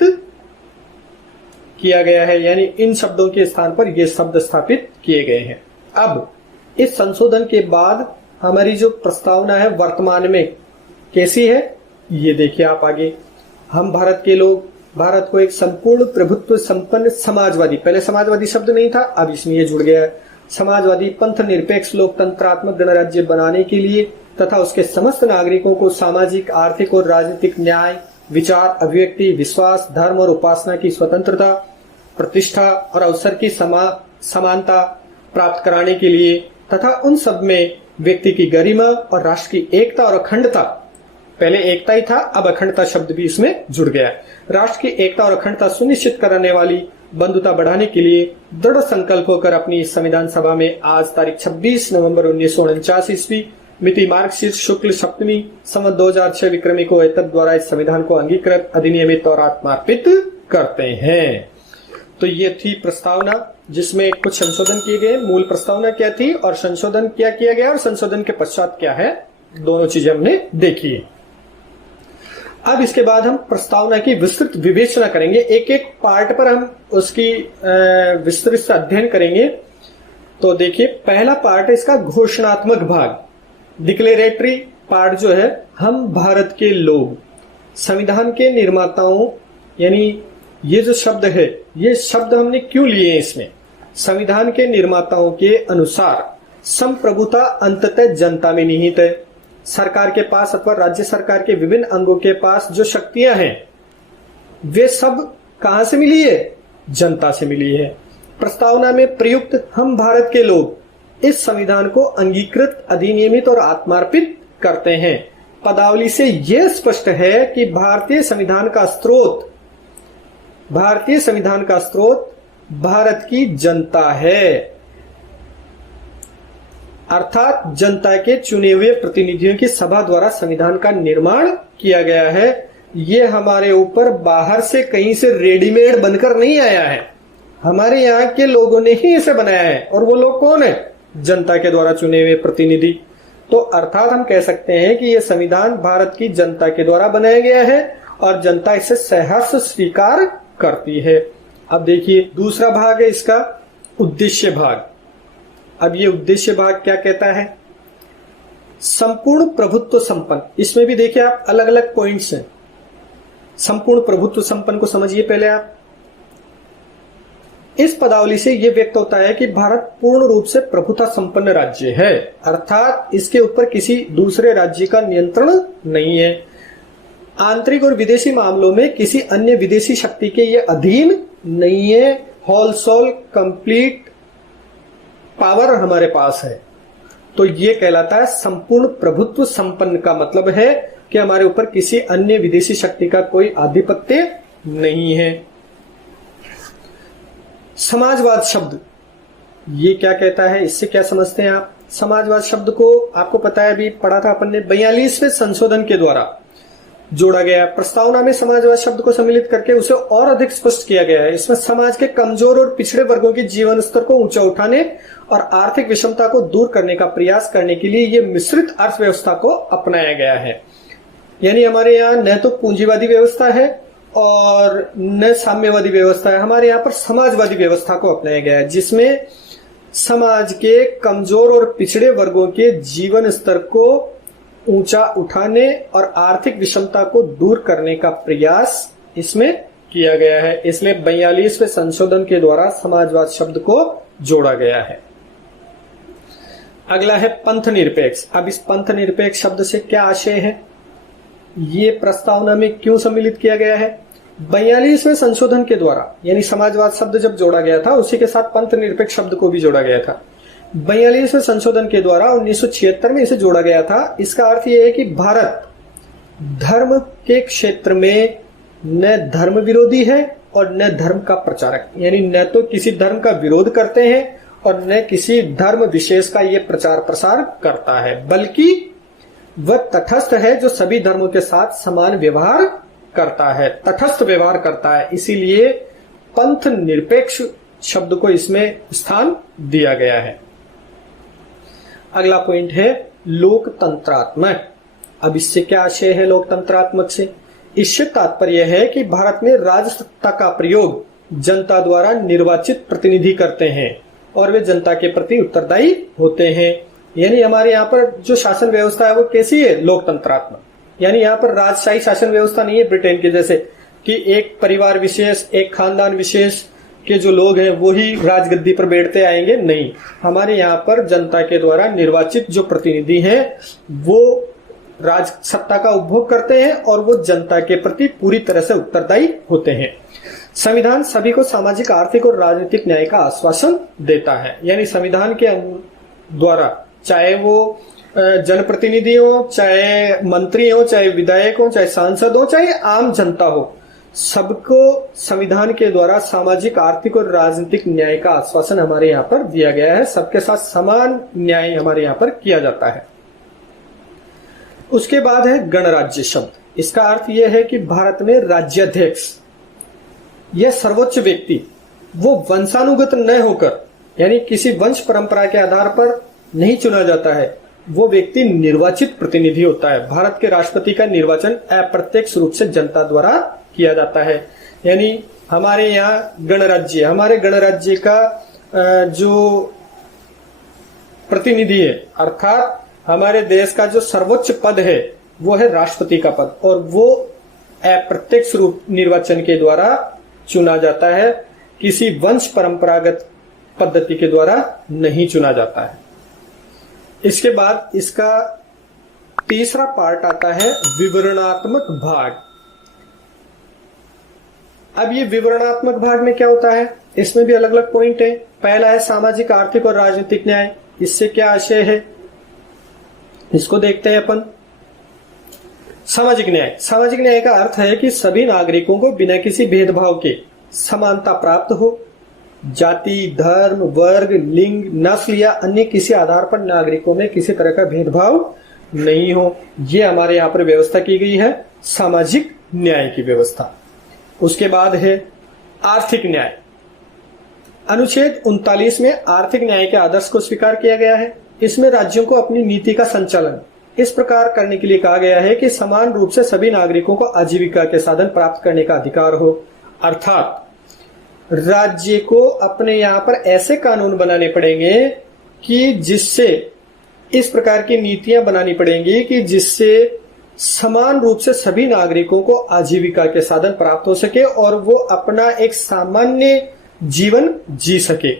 किया गया है, यानी इन शब्दों के स्थान पर ये शब्द स्थापित किए गए हैं। अब इस संशोधन के बाद हमारी जो प्रस्तावना है वर्तमान में कैसी है, ये देखिए आप आगे। हम भारत के लोग भारत को एक संपूर्ण प्रभुत्व संपन्न समाजवादी, पहले समाजवादी शब्द नहीं था, अब इसमें ये जुड़ गया है, समाजवादी पंथ निरपेक्ष लोकतंत्रात्मक गणराज्य बनाने के लिए तथा उसके समस्त नागरिकों को सामाजिक, आर्थिक और राजनीतिक न्याय, विचार, अभिव्यक्ति, विश्वास, धर्म और उपासना की स्वतंत्रता, प्रतिष्ठा और अवसर की समानता प्राप्त कराने के लिए तथा उन सब में व्यक्ति की गरिमा और राष्ट्र की एकता और अखंडता, पहले एकता ही था, अब अखंडता शब्द भी इसमें जुड़ गया है, राष्ट्र की एकता और अखंडता सुनिश्चित कराने वाली बंधुता बढ़ाने के लिए दृढ़ संकल्प होकर अपनी संविधान सभा में आज तारीख 26 नवंबर 1949 ईस्वी मिति मार्गशीर्ष शुक्ल सप्तमी संवत 2006 विक्रमी को एतद द्वारा इस संविधान को अंगीकृत, अधिनियमित और आत्मार्पित करते हैं। तो ये थी प्रस्तावना जिसमें कुछ संशोधन किए गए। मूल प्रस्तावना क्या थी और संशोधन क्या किया गया और संशोधन के पश्चात क्या है, दोनों चीजें हमने देखी है। अब इसके बाद हम प्रस्तावना की विस्तृत विवेचना करेंगे, एक एक पार्ट पर हम उसकी विस्तृत से अध्ययन करेंगे। तो देखिए, पहला पार्ट है इसका घोषणात्मक भाग, डिक्लेरेटरी पार्ट जो है, हम भारत के लोग संविधान के निर्माताओं, यानी ये जो शब्द है, ये शब्द हमने क्यों लिए हैं इसमें? संविधान के निर्माताओं के अनुसार संप्रभुता अंततः जनता में निहित है। सरकार के पास अथवा राज्य सरकार के विभिन्न अंगों के पास जो शक्तियां हैं वे सब कहां से मिली है? जनता से मिली है। प्रस्तावना में प्रयुक्त हम भारत के लोग इस संविधान को अंगीकृत, अधिनियमित और आत्मार्पित करते हैं। पदावली से यह स्पष्ट है कि भारतीय संविधान का स्रोत भारत की जनता है, अर्थात जनता के चुने हुए प्रतिनिधियों की सभा द्वारा संविधान का निर्माण किया गया है। ये हमारे ऊपर बाहर से कहीं से रेडीमेड बनकर नहीं आया है, हमारे यहाँ के लोगों ने ही इसे बनाया है। और वो लोग कौन है? जनता के द्वारा चुने हुए प्रतिनिधि। तो अर्थात हम कह सकते हैं कि यह संविधान भारत की जनता के द्वारा बनाया गया है और जनता इसे सहर्ष स्वीकार करती है। अब देखिए, दूसरा भाग है इसका उद्देश्य भाग। अब ये उद्देश्य भाग क्या कहता है? संपूर्ण प्रभुत्व संपन्न, इसमें भी देखिए आप अलग अलग पॉइंट्स हैं। संपूर्ण प्रभुत्व संपन्न को समझिए पहले आप। इस पदावली से यह व्यक्त होता है कि भारत पूर्ण रूप से प्रभुता संपन्न राज्य है, अर्थात इसके ऊपर किसी दूसरे राज्य का नियंत्रण नहीं है। आंतरिक और विदेशी मामलों में किसी अन्य विदेशी शक्ति के ये अधीन नहीं है। होलसोल कंप्लीट पावर हमारे पास है। तो ये कहलाता है संपूर्ण प्रभुत्व संपन्न। का मतलब है कि हमारे ऊपर किसी अन्य विदेशी शक्ति का कोई आधिपत्य नहीं है। समाजवाद शब्द ये क्या कहता है, इससे क्या समझते हैं आप? समाजवाद शब्द को आपको पता है, अभी पढ़ा था अपन ने, 42वें संशोधन के द्वारा जोड़ा गया। प्रस्तावना में समाजवाद शब्द को सम्मिलित करके उसे और अधिक स्पष्ट किया गया है। इसमें समाज के कमजोर और पिछड़े वर्गों के जीवन स्तर को ऊंचा उठाने और आर्थिक विषमता को दूर करने का प्रयास करने के लिए यह मिश्रित अर्थव्यवस्था को अपनाया गया है। यानी हमारे यहाँ न तो पूंजीवादी व्यवस्था है और न साम्यवादी व्यवस्था है, हमारे यहाँ पर समाजवादी व्यवस्था को अपनाया गया है, जिसमें समाज के कमजोर और पिछड़े वर्गों के जीवन स्तर को ऊंचा उठाने और आर्थिक विषमता को दूर करने का प्रयास इसमें किया गया है। इसलिए 42वें संशोधन के द्वारा समाजवाद शब्द को जोड़ा गया है। अगला है पंथ निरपेक्ष। अब इस पंथ निरपेक्ष शब्द से क्या आशय है, ये प्रस्तावना में क्यों सम्मिलित किया गया है? 42वें संशोधन के द्वारा, यानी समाजवाद शब्द जब जोड़ा गया था उसी के साथ पंथ निरपेक्ष शब्द को भी जोड़ा गया था। 42वें संशोधन के द्वारा 1976 में इसे जोड़ा गया था। इसका अर्थ यह है कि भारत धर्म के क्षेत्र में न धर्म विरोधी है और न धर्म का प्रचारक, यानी न तो किसी धर्म का विरोध करते हैं और न किसी धर्म विशेष का ये प्रचार प्रसार करता है, बल्कि वह तटस्थ है जो सभी धर्मों के साथ समान व्यवहार करता है, तटस्थ व्यवहार करता है। इसीलिए पंथ निरपेक्ष शब्द को इसमें स्थान दिया गया है। अगला पॉइंट है लोकतंत्रात्मक। अब इससे क्या आशय है लोकतंत्रात्मक से? इससे तात्पर्य है कि भारत में राजसत्ता का प्रयोग जनता द्वारा निर्वाचित प्रतिनिधि करते हैं और वे जनता के प्रति उत्तरदायी होते हैं। यानी हमारे यहाँ पर जो शासन व्यवस्था है वो कैसी है? लोकतंत्रात्मक। यानी यहाँ पर राजशाही शासन व्यवस्था नहीं है ब्रिटेन के जैसे कि एक परिवार विशेष, एक खानदान विशेष के जो लोग हैं वो ही राजगद्दी पर बैठते आएंगे। नहीं, हमारे यहाँ पर जनता के द्वारा निर्वाचित जो प्रतिनिधि हैं वो राज सत्ता का उपभोग करते हैं और वो जनता के प्रति पूरी तरह से उत्तरदायी होते हैं। संविधान सभी को सामाजिक, आर्थिक और राजनीतिक न्याय का आश्वासन देता है। यानी संविधान के द्वारा चाहे वो जनप्रतिनिधि हो, चाहे मंत्री हो, चाहे विधायक हो, चाहे सांसद हो, चाहे आम जनता हो, सबको संविधान के द्वारा सामाजिक, आर्थिक और राजनीतिक न्याय का आश्वासन हमारे यहाँ पर दिया गया है। सबके साथ समान न्याय हमारे यहाँ पर किया जाता है। उसके बाद है गणराज्य शब्द। इसका अर्थ यह है कि भारत में राज्याध्यक्ष यह सर्वोच्च व्यक्ति वो वंशानुगत न होकर, यानी किसी वंश परंपरा के आधार पर नहीं चुना जाता है, वो व्यक्ति निर्वाचित प्रतिनिधि होता है। भारत के राष्ट्रपति का निर्वाचन अप्रत्यक्ष रूप से जनता द्वारा किया जाता है। यानी हमारे यहाँ गणराज्य, हमारे गणराज्य का जो प्रतिनिधि है, अर्थात हमारे देश का जो सर्वोच्च पद है वो है राष्ट्रपति का पद, और वो अप्रत्यक्ष रूप निर्वाचन के द्वारा चुना जाता है, किसी वंश परंपरागत पद्धति के द्वारा नहीं चुना जाता है। इसके बाद इसका तीसरा पार्ट आता है विवरणात्मक भाग। अब ये विवरणात्मक भाग में क्या होता है, इसमें भी अलग अलग पॉइंट है। पहला है सामाजिक, आर्थिक और राजनीतिक न्याय। इससे क्या आशय है इसको देखते हैं अपन। सामाजिक न्याय, सामाजिक न्याय का अर्थ है कि सभी नागरिकों को बिना किसी भेदभाव के समानता प्राप्त हो। जाति, धर्म, वर्ग, लिंग, नस्ल या अन्य किसी आधार पर नागरिकों में किसी तरह का भेदभाव नहीं हो, ये हमारे यहाँ पर व्यवस्था की गई है, सामाजिक न्याय की व्यवस्था। उसके बाद है आर्थिक न्याय। अनुच्छेद 39 में आर्थिक न्याय के आदर्श को स्वीकार किया गया है। इसमें राज्यों को अपनी नीति का संचालन इस प्रकार करने के लिए कहा गया है कि समान रूप से सभी नागरिकों को आजीविका के साधन प्राप्त करने का अधिकार हो। अर्थात राज्य को अपने यहाँ पर ऐसे कानून बनाने पड़ेंगे कि जिससे, इस प्रकार की नीतियां बनानी पड़ेंगी कि जिससे समान रूप से सभी नागरिकों को आजीविका के साधन प्राप्त हो सके और वो अपना एक सामान्य जीवन जी सके।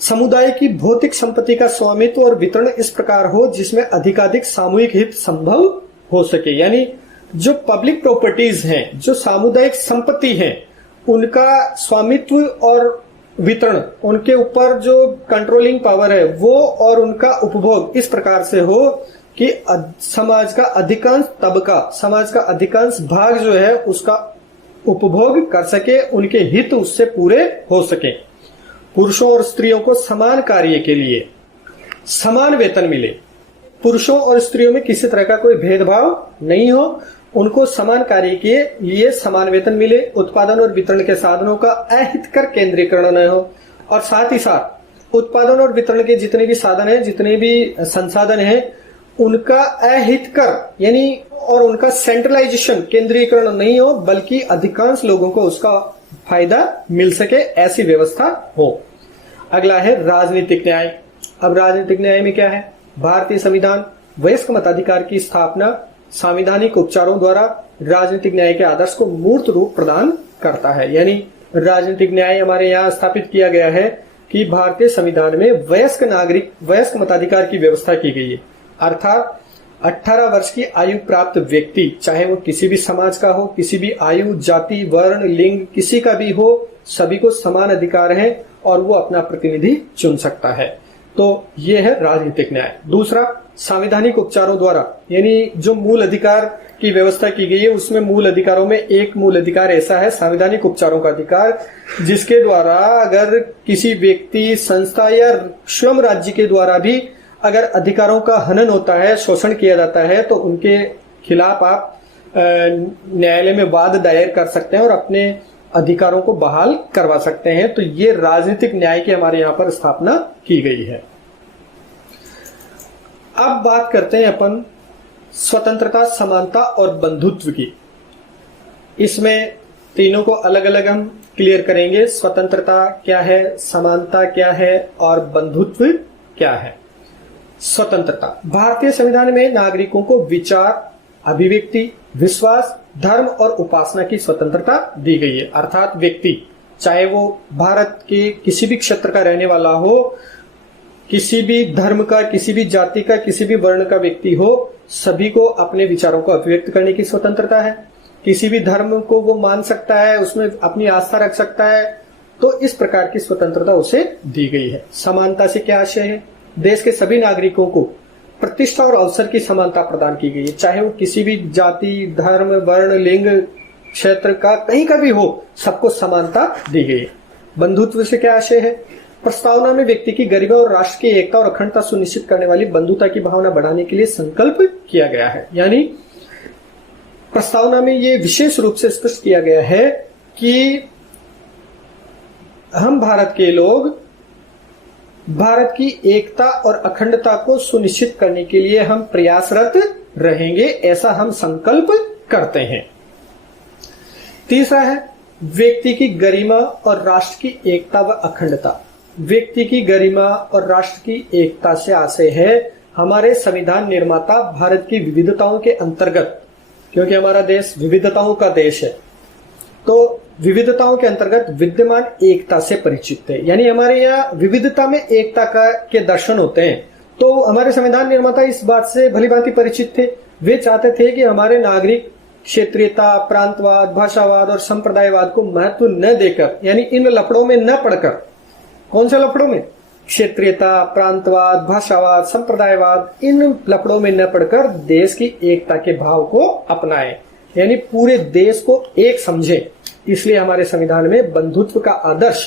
समुदाय की भौतिक संपत्ति का स्वामित्व और वितरण इस प्रकार हो जिसमें अधिकाधिक सामूहिक हित संभव हो सके। यानी जो पब्लिक प्रॉपर्टीज हैं, जो सामुदायिक संपत्ति हैं, उनका स्वामित्व और वितरण, उनके ऊपर जो कंट्रोलिंग पावर है वो और उनका उपभोग इस प्रकार से हो कि समाज का अधिकांश तबका, समाज का अधिकांश भाग जो है उसका उपभोग कर सके, उनके हित उससे पूरे हो सके। पुरुषों और स्त्रियों को समान कार्य के लिए समान वेतन मिले, पुरुषों और स्त्रियों में किसी तरह का कोई भेदभाव नहीं हो, उनको समान कार्य के लिए समान वेतन मिले, उत्पादन और वितरण के साधनों का अहितकर केंद्रीकरण न हो, और साथ ही साथ उत्पादन और वितरण के जितने भी साधन है, जितने भी संसाधन है, उनका अहितकर यानी और उनका सेंट्रलाइजेशन, केंद्रीकरण नहीं हो, बल्कि अधिकांश लोगों को उसका फायदा मिल सके, ऐसी व्यवस्था हो। अगला है राजनीतिक न्याय। अब राजनीतिक न्याय में क्या है? भारतीय संविधान वयस्क मताधिकार की स्थापना संवैधानिक उपचारों द्वारा राजनीतिक न्याय के आदर्श को मूर्त रूप प्रदान करता है। यानी राजनीतिक न्याय हमारे यहाँ स्थापित किया गया है कि भारतीय संविधान में वयस्क मताधिकार की व्यवस्था की गई है, अर्थात 18 वर्ष की आयु प्राप्त व्यक्ति, चाहे वो किसी भी समाज का हो, किसी भी आयु, जाति, वर्ण, लिंग किसी का भी हो, सभी को समान अधिकार है और वो अपना प्रतिनिधि चुन सकता है। तो ये है राजनीतिक न्याय। दूसरा, संवैधानिक उपचारों द्वारा, यानी जो मूल अधिकार की व्यवस्था की गई है, उसमें मूल अधिकारों में एक मूल अधिकार ऐसा है संवैधानिक उपचारों का अधिकार, जिसके द्वारा अगर किसी व्यक्ति, संस्था या स्वयं राज्य के द्वारा भी अगर अधिकारों का हनन होता है, शोषण किया जाता है, तो उनके खिलाफ आप न्यायालय में वाद दायर कर सकते हैं और अपने अधिकारों को बहाल करवा सकते हैं। तो ये राजनीतिक न्याय की हमारे यहाँ पर स्थापना की गई है। अब बात करते हैं अपन स्वतंत्रता, समानता और बंधुत्व की। इसमें तीनों को अलग अलग हम क्लियर करेंगे। स्वतंत्रता क्या है, समानता क्या है और बंधुत्व क्या है। स्वतंत्रता, भारतीय संविधान में नागरिकों को विचार, अभिव्यक्ति, विश्वास, धर्म और उपासना की स्वतंत्रता दी गई है। अर्थात व्यक्ति, चाहे वो भारत के किसी भी क्षेत्र का रहने वाला हो, किसी भी धर्म का, किसी भी जाति का, किसी भी वर्ण का व्यक्ति हो, सभी को अपने विचारों को अभिव्यक्त करने की स्वतंत्रता है। किसी भी धर्म को वो मान सकता है, उसमें अपनी आस्था रख सकता है। तो इस प्रकार की स्वतंत्रता उसे दी गई है। समानता से क्या आशय है? देश के सभी नागरिकों को प्रतिष्ठा और अवसर की समानता प्रदान की गई है, चाहे वो किसी भी जाति, धर्म, वर्ण, लिंग, क्षेत्र का कहीं का भी हो, सबको समानता दी गई है। बंधुत्व से क्या आशय है? प्रस्तावना में व्यक्ति की गरिमा और राष्ट्र की एकता और अखंडता सुनिश्चित करने वाली बंधुता की भावना बढ़ाने के लिए संकल्प किया गया है। यानी प्रस्तावना में ये विशेष रूप से स्पष्ट किया गया है कि हम भारत के लोग भारत की एकता और अखंडता को सुनिश्चित करने के लिए हम प्रयासरत रहेंगे, ऐसा हम संकल्प करते हैं। तीसरा है व्यक्ति की गरिमा और राष्ट्र की एकता व अखंडता। व्यक्ति की गरिमा और राष्ट्र की एकता से आशय है हमारे संविधान निर्माता भारत की विविधताओं के अंतर्गत, क्योंकि हमारा देश विविधताओं का देश है, तो विविधताओं के अंतर्गत विद्यमान एकता से परिचित है। यानी हमारे यहाँ विविधता में एकता के दर्शन होते हैं। तो हमारे संविधान निर्माता इस बात से भलीभांति परिचित थे। वे चाहते थे कि हमारे नागरिक क्षेत्रीयता, प्रांतवाद, भाषावाद और संप्रदायवाद को महत्व न देकर, यानी इन लफड़ों में न पड़कर, कौन से लफड़ों में? क्षेत्रीयता, प्रांतवाद, भाषावाद, संप्रदायवाद, इन लफड़ों में न पड़कर देश की एकता के भाव को अपनाएं, यानी पूरे देश को एक समझे। इसलिए हमारे संविधान में बंधुत्व का आदर्श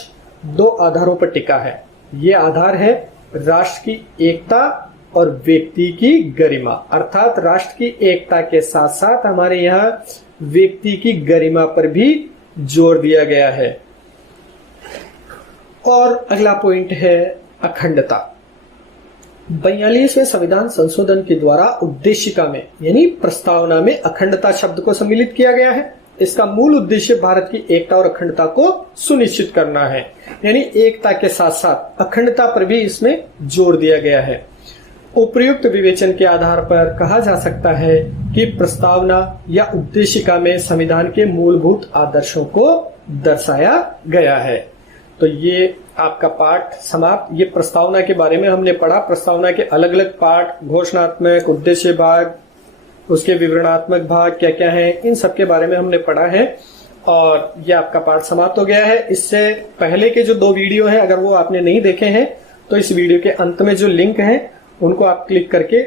2 आधारों पर टिका है। ये आधार है राष्ट्र की एकता और व्यक्ति की गरिमा। अर्थात राष्ट्र की एकता के साथ साथ हमारे यहाँ व्यक्ति की गरिमा पर भी जोर दिया गया है। और अगला पॉइंट है अखंडता। 42वें संविधान संशोधन के द्वारा उद्देशिका में, यानी प्रस्तावना में अखंडता शब्द को सम्मिलित किया गया है। इसका मूल उद्देश्य भारत की एकता और अखंडता को सुनिश्चित करना है, यानी एकता के साथ साथ अखंडता पर भी इसमें जोर दिया गया है। उपर्युक्त विवेचन के आधार पर कहा जा सकता है कि प्रस्तावना या उद्देशिका में संविधान के मूलभूत आदर्शों को दर्शाया गया है। तो ये आपका पाठ समाप्त। ये प्रस्तावना के बारे में हमने पढ़ा। प्रस्तावना के अलग अलग पाठ, घोषणात्मक, उद्देश्य भाग, उसके विवरणात्मक भाग क्या क्या है, इन सब के बारे में हमने पढ़ा है और ये आपका पाठ समाप्त हो गया है। इससे पहले के जो 2 वीडियो हैं, अगर वो आपने नहीं देखे हैं तो इस वीडियो के अंत में जो लिंक है उनको आप क्लिक करके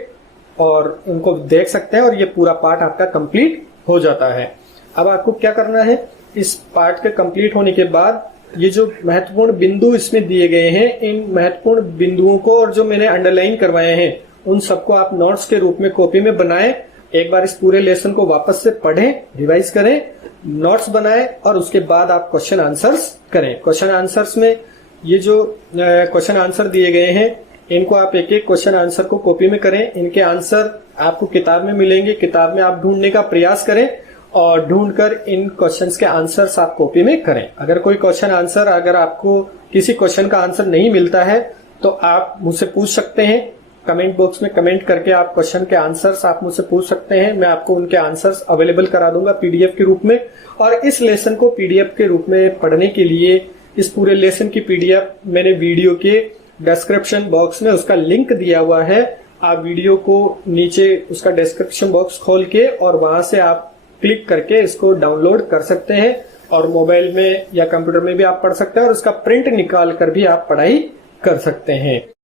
और उनको देख सकते हैं और ये पूरा पार्ट आपका कंप्लीट हो जाता है। अब आपको क्या करना है, इस पार्ट के कंप्लीट होने के बाद ये जो महत्वपूर्ण बिंदु इसमें दिए गए हैं, इन महत्वपूर्ण बिंदुओं को और जो मैंने अंडरलाइन करवाए हैं उन सबको आप नोट्स के रूप में कॉपी में बनाएं। एक बार इस पूरे लेसन को वापस से पढ़ें, रिवाइज करें, नोट्स बनाएं और उसके बाद आप क्वेश्चन आंसर्स करें। क्वेश्चन आंसर्स में ये जो क्वेश्चन आंसर दिए गए हैं इनको आप एक एक क्वेश्चन आंसर को कॉपी में करें। इनके आंसर आपको किताब में मिलेंगे, किताब में आप ढूंढने का प्रयास करें और ढूंढकर इन क्वेश्चंस के आंसर्स आप कॉपी में करें। अगर कोई क्वेश्चन आंसर, अगर आपको किसी क्वेश्चन का आंसर नहीं मिलता है तो आप मुझसे पूछ सकते हैं, कमेंट बॉक्स में कमेंट करके आप क्वेश्चन के आंसर्स आप मुझसे पूछ सकते हैं। मैं आपको उनके आंसर्स अवेलेबल करा दूंगा पीडीएफ के रूप में। और इस लेसन को पीडीएफ के रूप में पढ़ने के लिए इस पूरे लेसन की पीडीएफ मैंने वीडियो के डिस्क्रिप्शन बॉक्स में उसका लिंक दिया हुआ है। आप वीडियो को नीचे उसका डिस्क्रिप्शन बॉक्स खोल के और वहां से आप क्लिक करके इसको डाउनलोड कर सकते हैं और मोबाइल में या कंप्यूटर में भी आप पढ़ सकते हैं और उसका प्रिंट निकाल कर भी आप पढ़ाई कर सकते हैं।